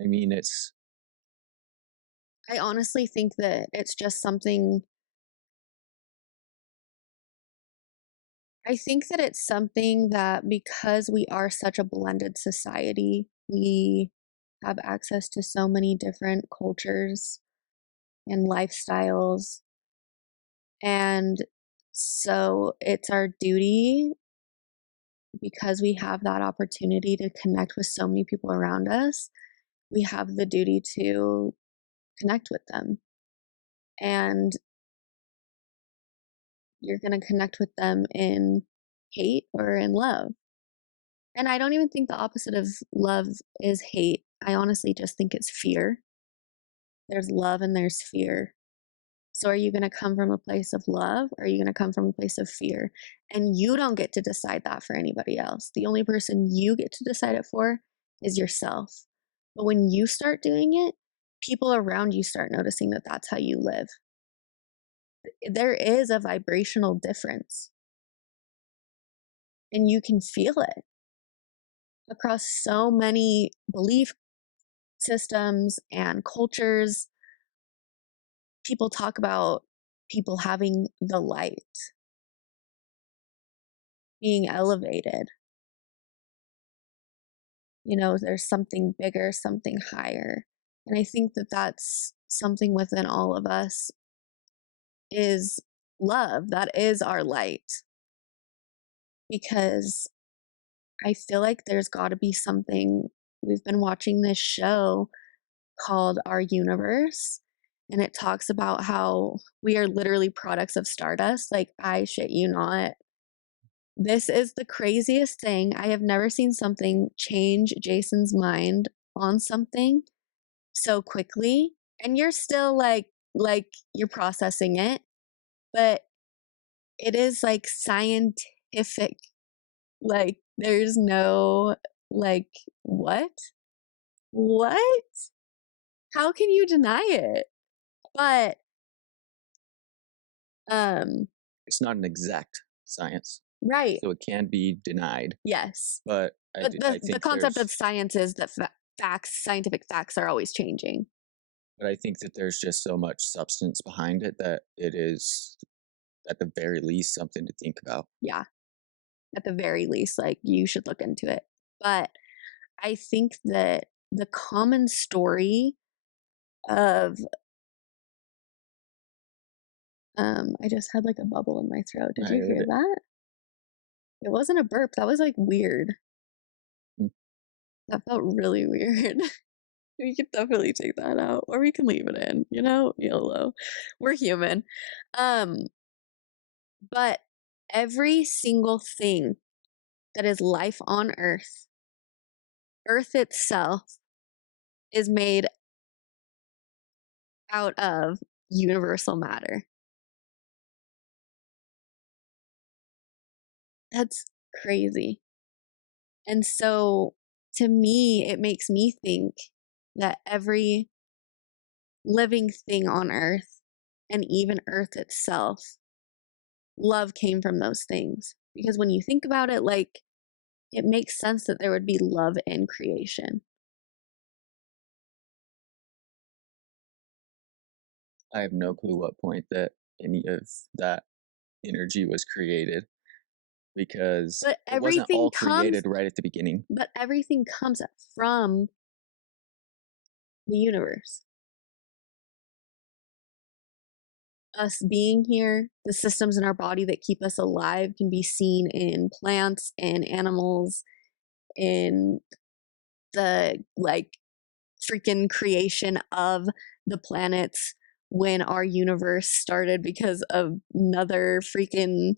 I mean, it's I honestly think that it's just something, I think that it's something that because we are such a blended society, we have access to so many different cultures and lifestyles. And so it's our duty, because we have that opportunity to connect with so many people around us, we have the duty to connect with them. And you're going to connect with them in hate or in love. And I don't even think the opposite of love is hate. I honestly just think it's fear. There's love and there's fear. So are you going to come from a place of love, or are you going to come from a place of fear? And you don't get to decide that for anybody else. The only person you get to decide it for is yourself. But when you start doing it, people around you start noticing that that's how you live. There is a vibrational difference, and you can feel it across so many belief systems and cultures. People talk about people having the light, being elevated. There's something bigger, something higher. And I think that that's something within all of us, is love. That is our light. Because I feel like there's got to be something. We've been watching this show called Our Universe, and it talks about how we are literally products of stardust. Like, I shit you not. This is the craziest thing. I have never seen something change Jason's mind on something so quickly. And you're still like you're processing it, but it is like scientific. Like, there's no, like, what? What? How can you deny it? But um it's not an exact science, right. so it can be denied. Yes. But But I the think concept of science is that scientific facts are always changing. I think that there's just so much substance behind it that it is at the very least something to think about. Yeah. At the very least, like, you should look into it. But I think that the common story of I just had like a bubble in my throat. Did I you heard hear it. that? It wasn't a burp. That was like weird. Mm. That felt really weird. We could definitely take that out, or we can leave it in, YOLO. We're human. Um, but every single thing that is life on Earth itself is made out of universal matter. That's crazy. And so to me, it makes me think that every living thing on Earth, and even Earth itself, love came from those things. Because when you think about it, like, it makes sense that there would be love in creation. I have no clue what point that any of that energy was created because But it wasn't everything all comes created right at the beginning. but everything comes from the universe. Us being here, the systems in our body that keep us alive can be seen in plants and animals, in the like freaking creation of the planets when our universe started because of another freaking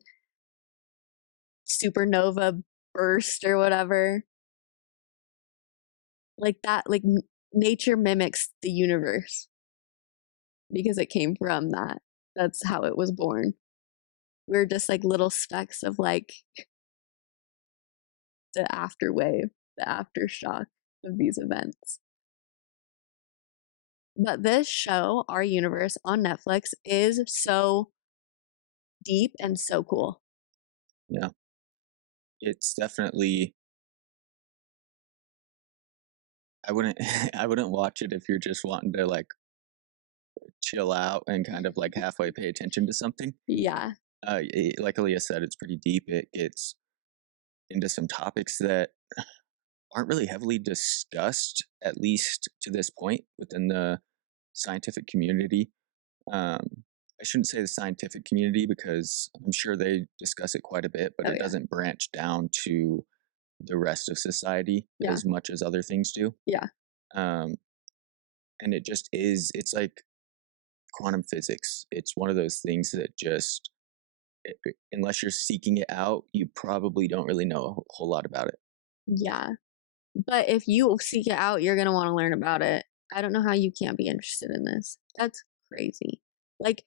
supernova burst or whatever. Like that, like nature mimics the universe because it came from that. That's how it was born. We're just like little specks of like the afterwave, the aftershock of these events. But this show, Our Universe on Netflix, is so deep and so cool. Yeah. It's definitely I wouldn't I wouldn't watch it if you're just wanting to like chill out and kind of like halfway pay attention to something. Yeah. Like Alyiah said, it's pretty deep. It gets into some topics that aren't really heavily discussed, at least to this point, within the scientific community. I shouldn't say the scientific community because I'm sure they discuss it quite a bit, but Oh, it yeah. doesn't branch down to the rest of society Yeah. as much as other things do. Yeah. Um, and it just is, it's like quantum physics. It's one of those things that just, unless you're seeking it out, you probably don't really know a whole lot about it. Yeah. But if you seek it out, you're going to want to learn about it. I don't know how you can't be interested in this. That's crazy. Like,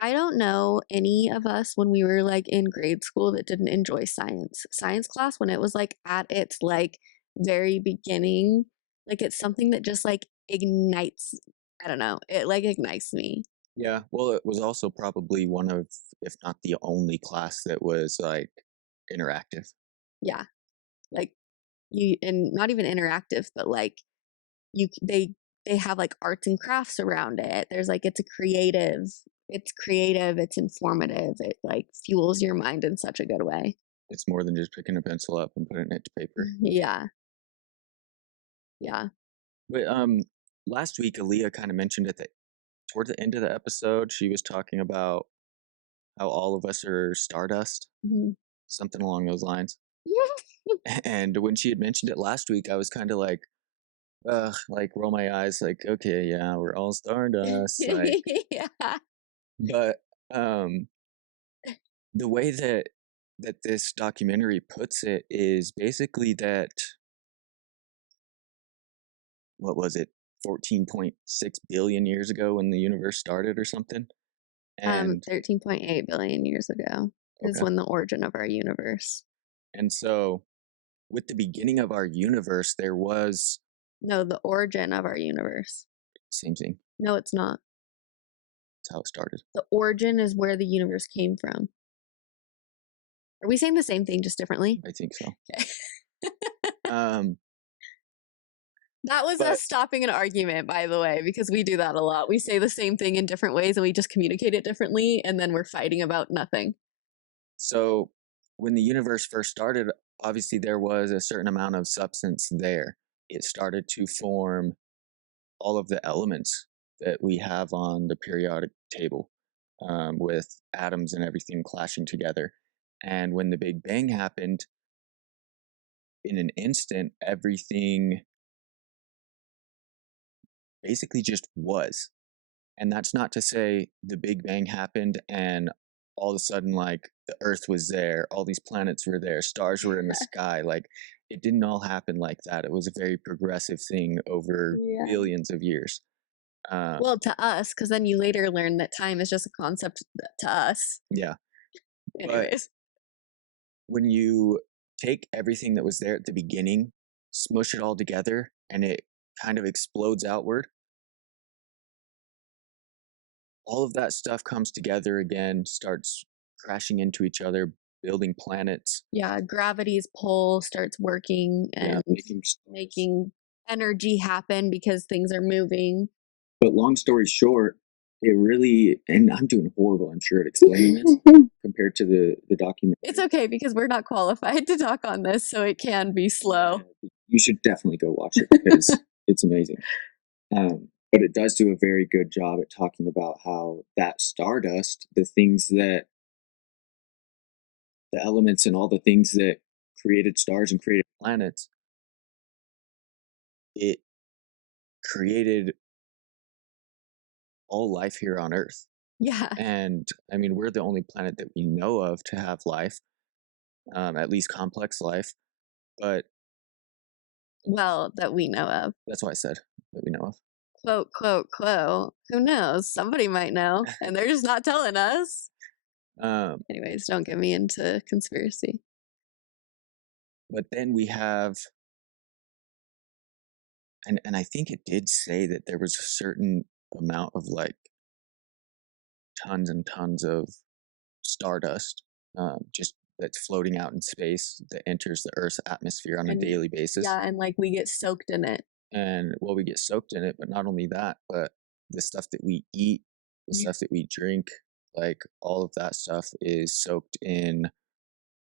I don't know any of us when we were like in grade school that didn't enjoy science class when it was like at its like very beginning. Like, it's something that just like ignites, I don't know, it like ignites me. Yeah, well, it was also probably one of, if not the only class that was like interactive. Yeah. Like, you, and not even interactive, but like you, they have like arts and crafts around it. There's like, it's creative, it's informative, it like fuels your mind in such a good way. It's more than just picking a pencil up and putting it to paper. Yeah. Yeah. But last week Alyiah kind of mentioned it that toward the end of the episode, she was talking about how all of us are stardust, something along those lines. And when she had mentioned it last week, I was kind of like roll my eyes, like, okay, yeah, we're all stardust, like. Yeah. But um, the way that this documentary puts it is basically that what was it, 14.6 billion years ago when the universe started or something, and 13.8 billion years ago is okay, when the origin of our universe. and so with the beginning of our universe, there was No, the origin of our universe. same thing. No, it's not. That's how it started. The origin is where the universe came from. Are we saying the same thing just differently? I think so. Okay. Um, That was but us stopping an argument, by the way, because we do that a lot. We say the same thing in different ways and we just communicate it differently, and then we're fighting about nothing. so when the universe first started, obviously there was a certain amount of substance there. It started to form all of the elements that we have on the periodic table. with atoms and everything clashing together. And when the Big Bang happened, in an instant, everything basically just was. And that's not to say the Big Bang happened and all of a sudden, like, the Earth was there, all these planets were there, stars were in the sky. Like, it didn't all happen like that. It was a very progressive thing over Yeah. billions of years. Well, to us, because then you later learn that time is just a concept to us. Yeah. But Anyways, when you take everything that was there at the beginning, smush it all together, and it kind of explodes outward, all of that stuff comes together again, starts crashing into each other, building planets. yeah, gravity's pull starts working Yeah, and making stars. making energy happen because things are moving. But long story short, it really, and I'm doing horrible, I'm sure, at explaining this compared to the document. It's okay because we're not qualified to talk on this, so it can be slow. You should definitely go watch it because it's amazing. But it does do a very good job at talking about how that stardust, the things that, the elements and all the things that created stars and created Planets, it created all life here on Earth. Yeah. And I mean, we're the only planet that we know of to have life, at least complex life. But Well, that we know of. that's what I said that we know of. Quote, quote, quote. Who knows? Somebody might know, and they're just not telling us. Um, Anyways, don't get me into conspiracy. but then we have, and I think it did say that there was a certain amount of like tons and tons of stardust, just that's floating out in space that enters the Earth's atmosphere on a And daily basis. yeah, and like we get soaked in it. And well, we get soaked in it, but not only that, but the stuff that we eat, the Yeah. stuff that we drink, like all of that stuff is soaked in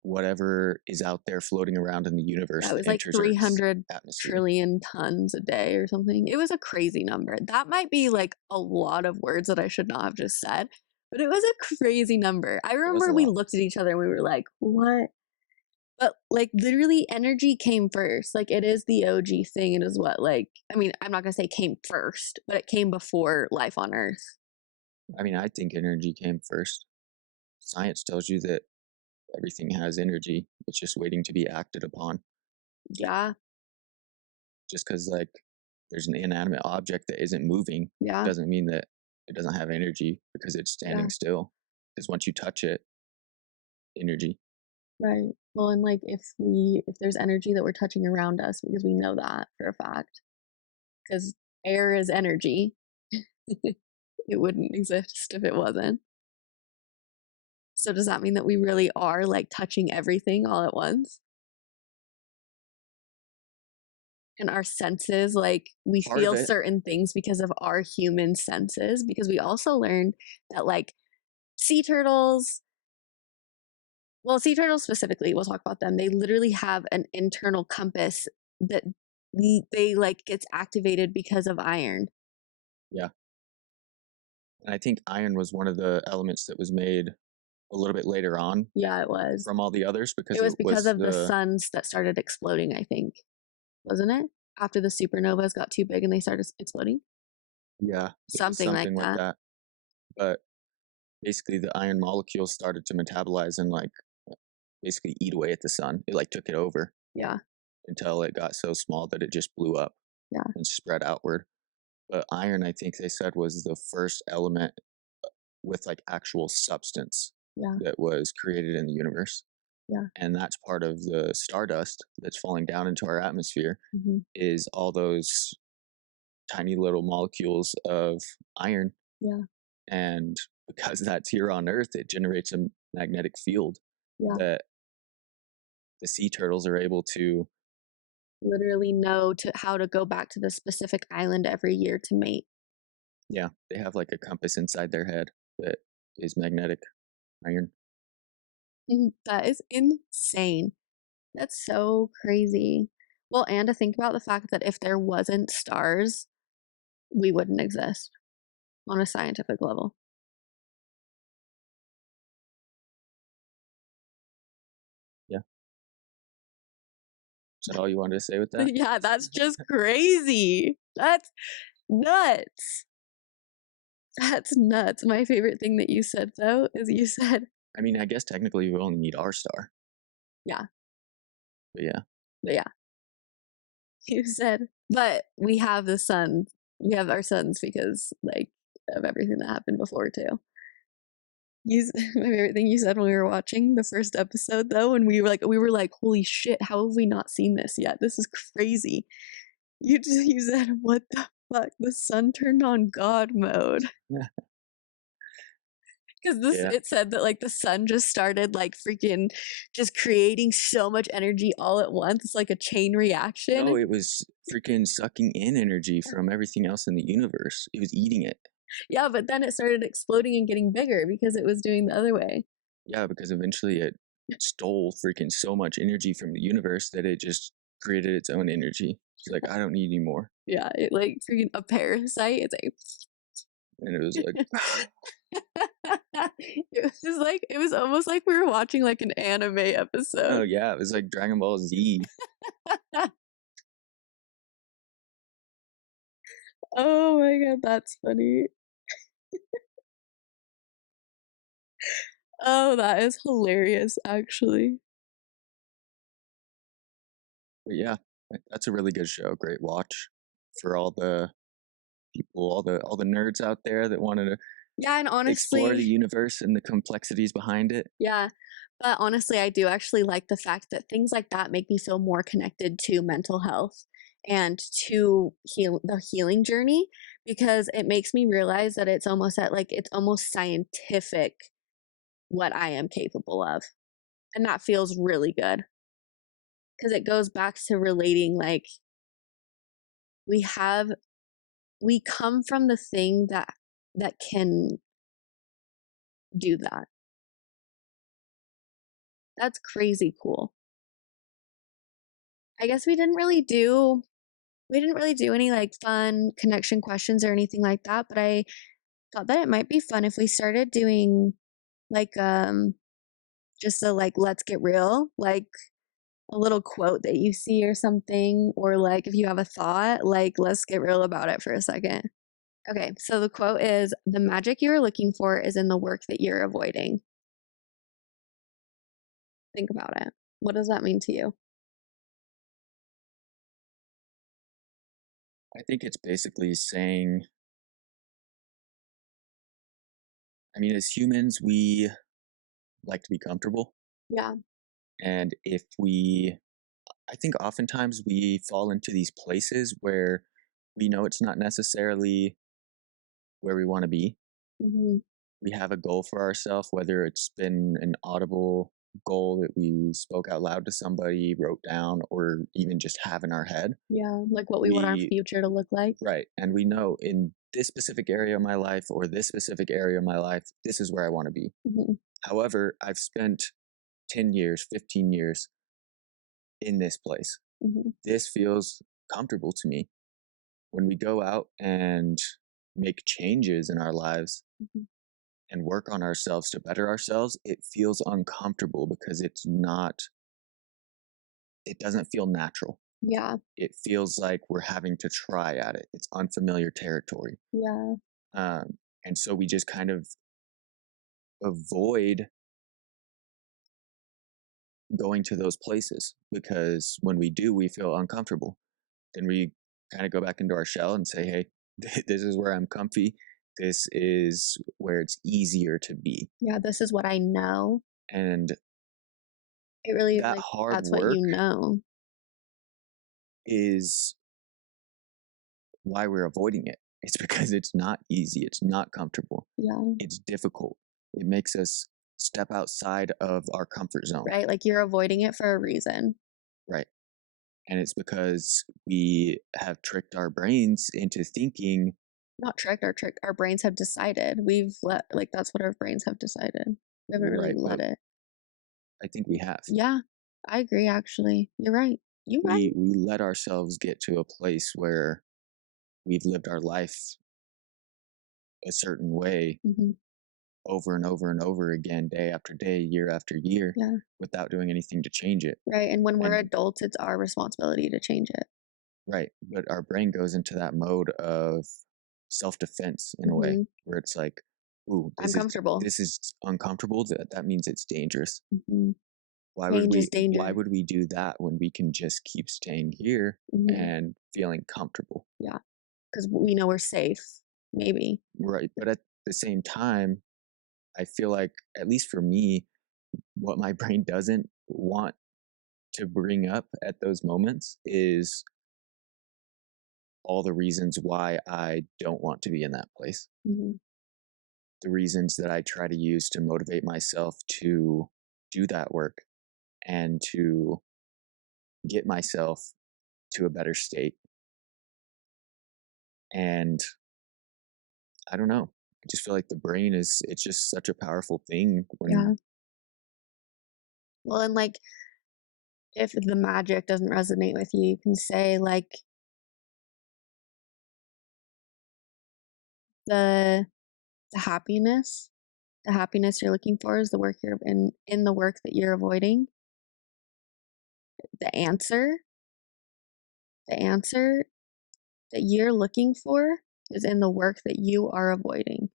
whatever is out there floating around in the universe Yeah, it that was like enters Earth's 300 atmosphere. trillion tons a day or something. It was a crazy number. That might be like a lot of words that I should not have just said, but it was a crazy number. I It was remember a we lot. looked at each other and we were like, what? But like literally energy came first. Like it is the OG thing. It is what like I mean, I'm not gonna say came first, but it came before life on Earth. I mean, I think energy came first. Science tells you that everything has energy. It's just waiting to be acted upon. Yeah, Just because, like, there's an inanimate object that isn't moving yeah, doesn't mean that it doesn't have energy because it's yeah. standing still. Because once you touch it, energy. Right. Well, and like if there's energy that we're touching around us because we know that for a fact. Because air is energy. It wouldn't exist if it wasn't. So does that mean that we really are like touching everything all at once? And our senses, like we Part of feel it, certain things because of our human senses, because we also learned that like sea turtles, well, sea turtles specifically, we'll talk about them. They literally have an internal compass that they like gets activated because of iron. yeah. And I think iron was one of the elements that was made a little bit later on Yeah, it was. from all the others because It was it because was of the the, suns that started exploding, I think. Wasn't it? After the supernovas got too big and they started exploding? yeah, it was Something like something like that. that. But basically, the iron molecules started to metabolize and like basically eat away at the sun. It like took it over Yeah. until it got so small that it just blew up Yeah. and spread outward. But iron, I think they said, was the first element with like actual substance Yeah. that was created in the universe. Yeah. And that's part of the stardust that's falling down into our atmosphere Hmm. is all those tiny little molecules of iron. Yeah. And because that's here on Earth, it generates a magnetic field Yeah. that the sea turtles are able to, Literally know to how to go back to the specific island every year to mate. yeah, they have like a compass inside their head that is magnetic iron. That is insane. That's so crazy. Well, and to think about the fact that if there wasn't stars, we wouldn't exist on a scientific level. that all you wanted to say with that? Yeah, that's just crazy. That's nuts. That's nuts. My favorite thing that you said, though, is you said, I mean, I guess technically we only need our star. yeah, But yeah. but yeah, you said, but we have the sun. We have our sons because, like, of everything that happened before, too. My favorite thing you said when we were watching the first episode, though, and we were like, holy shit, how have we not seen this yet? This is crazy. You said, what the fuck? The sun turned on God mode. Because Yeah. it said that like the sun just started like freaking just creating so much energy all at once. It's like a chain reaction. No, it was freaking sucking in energy from everything else in the universe. It was eating it. Yeah, but then it started exploding and getting bigger because it was doing the other way. Yeah, because eventually it stole freaking so much energy from the universe that it just created its own energy. It's like, I don't need any more. Yeah, it like freaking a parasite. It's like And it was like it was almost like we were watching like an anime oh episode. yeah, it was like Dragon Ball Z. Oh my god, that's funny. Oh, that is hilarious, actually. But yeah, that's a really good show. Great watch for all the people, all the nerds out there that wanted to Yeah, and explore the honestly, universe and the complexities behind it. yeah, but honestly, I do actually like the fact that things like that make me feel more connected to mental health and to the healing journey because it makes me realize that it's almost scientific what I am capable of. And that feels really good because it goes back to relating like we have we come from the thing that can do that. That's crazy cool. I guess we didn't really do any like fun connection questions or anything like that, but I thought that it might be fun if we started doing like just a like let's get real, like a little quote that you see or something, or like if you have a thought, like let's get real about it for a second. Okay, so the quote is the magic you're looking for is in the work that you're avoiding. Think about it. What does that mean to you? I think it's basically saying, I mean, as humans, we like to be comfortable. Yeah. And I think oftentimes we fall into these places where we know it's not necessarily where we want to be. Mm-hmm. We have a goal for ourselves, whether it's been an audible goal that we spoke out loud to somebody, wrote down, or even just have in our head. Yeah, like what we want our We, future to look like. right. And we know in this specific area of my life or this specific area of my life, this is where I want to be. Mm-hmm. However, I've spent 10 years, 15 years in this place. Mm-hmm. This feels comfortable to me. When we go out and make changes in our lives Mm-hmm. and work on ourselves to better ourselves, it feels uncomfortable because it doesn't feel natural. Yeah. It feels like we're having to try at it. It's unfamiliar territory. Yeah. And so we just kind of avoid going to those places because when we do, we feel uncomfortable. Then we kind of go back into our shell and say, hey, this is where I'm comfy. This is where it's easier to be. Yeah, this is what I know. And It really is that like hard that's what work you know. is why we're avoiding it. It's because it's not easy. It's not comfortable. Yeah. It's difficult. It makes us step outside of our comfort zone. Right? Like you're avoiding it for a reason. Right. And it's because we have tricked our brains into thinking. Not tricked or tricked. Our brains have decided. We've let like that's what our brains have decided. We haven't really Right, let it. I think we have. Yeah, I agree actually. You're right. You're right. We let ourselves get to a place where we've lived our life a certain way Mm-hmm. over and over and over again, day after day, year after year, Yeah. without doing anything to change it. Right. And when we're And adults, it's our responsibility to change it. right, but our brain goes into that mode of self-defense in a way Hmm. where it's like, "Ooh, I'm comfortable. this is uncomfortable. That means it's dangerous. Hmm. Why would Change is why danger. would we do that when we can just keep staying here Hmm. and feeling comfortable?" Yeah. Because we know we're safe, maybe. Right, but at the same time, I feel like, at least for me, what my brain doesn't want to bring up at those moments is all the reasons why I don't want to be in that place. Hmm. The reasons that I try to use to motivate myself to do that work and to get myself to a better state. And I don't know. I just feel like the brain it's just such a powerful thing Yeah. when Well, and like, if the magic doesn't resonate with you, you can say, like, the the happiness, the happiness you're looking for is the work you're in the work that you're avoiding. The answer, the answer that you're looking for is in the work that you are avoiding.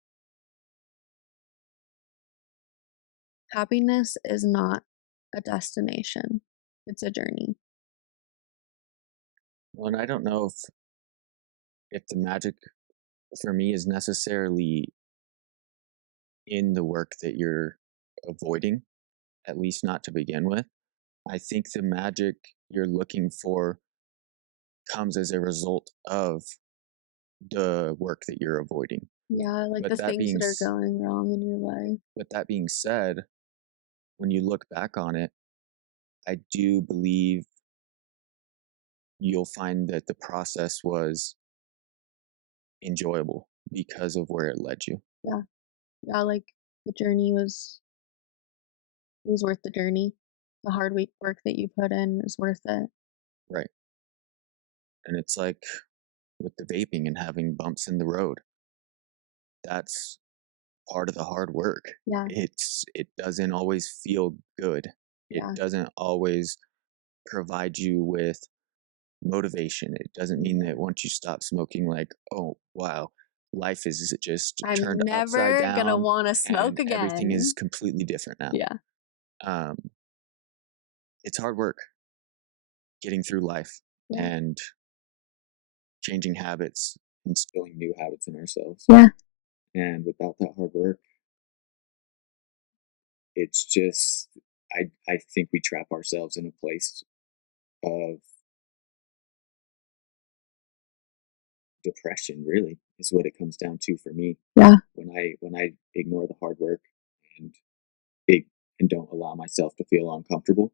Happiness is not a destination, it's a journey. when I don't know if the magic for me is necessarily in the work that you're avoiding, at least not to begin with. I think the magic you're looking for comes as a result of the work that you're avoiding. Yeah, like the But that things being that are going wrong in your life. but that being said, when you look back on it, I do believe you'll find that the process was enjoyable because of where it led you. Yeah. Yeah, like the journey was it was worth the journey. The hard work that you put in is worth it. Right. And it's like with the vaping and having bumps in the road. That's part of the hard work. Yeah, It doesn't always feel good. It yeah, doesn't always provide you with motivation. It doesn't mean that once you stop smoking, like, oh wow, life is just I'm turned upside never gonna down wanna smoke and everything is again. completely different now. Yeah, Um, it's hard work getting through life yeah, and changing habits, instilling new habits in ourselves. yeah, And without that hard work, it's just I think we trap ourselves in a place of depression, really, is what it comes down to for me. yeah, When I ignore the hard work and it, and don't allow myself to feel uncomfortable,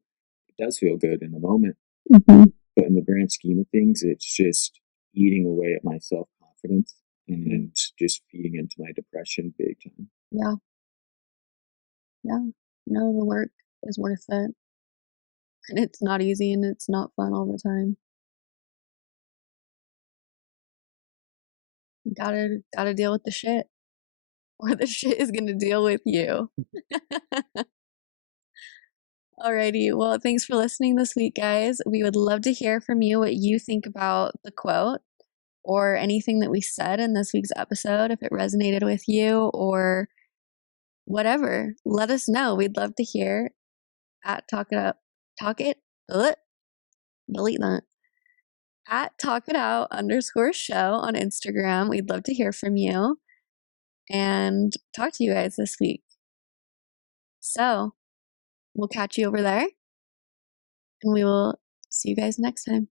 it does feel good in the moment, mhm, but in the grand scheme of things, it's just eating away at my self confidence and just feeding into my depression big time. yeah, yeah. No, the work is worth it, and it's not easy, and it's not fun all the time. You gotta deal with the shit, or the shit is gonna deal with you. Alrighty, well, thanks for listening this week, guys. We would love to hear from you what you think about the quote or anything that we said in this week's episode, if it resonated with you or whatever. Let us know. We'd love to hear at Talk It Up. Talk It. Ugh, delete that. At Talk It Out underscore show on Instagram. We'd love to hear from you and talk to you guys this week. So we'll catch you over there and we will see you guys next time.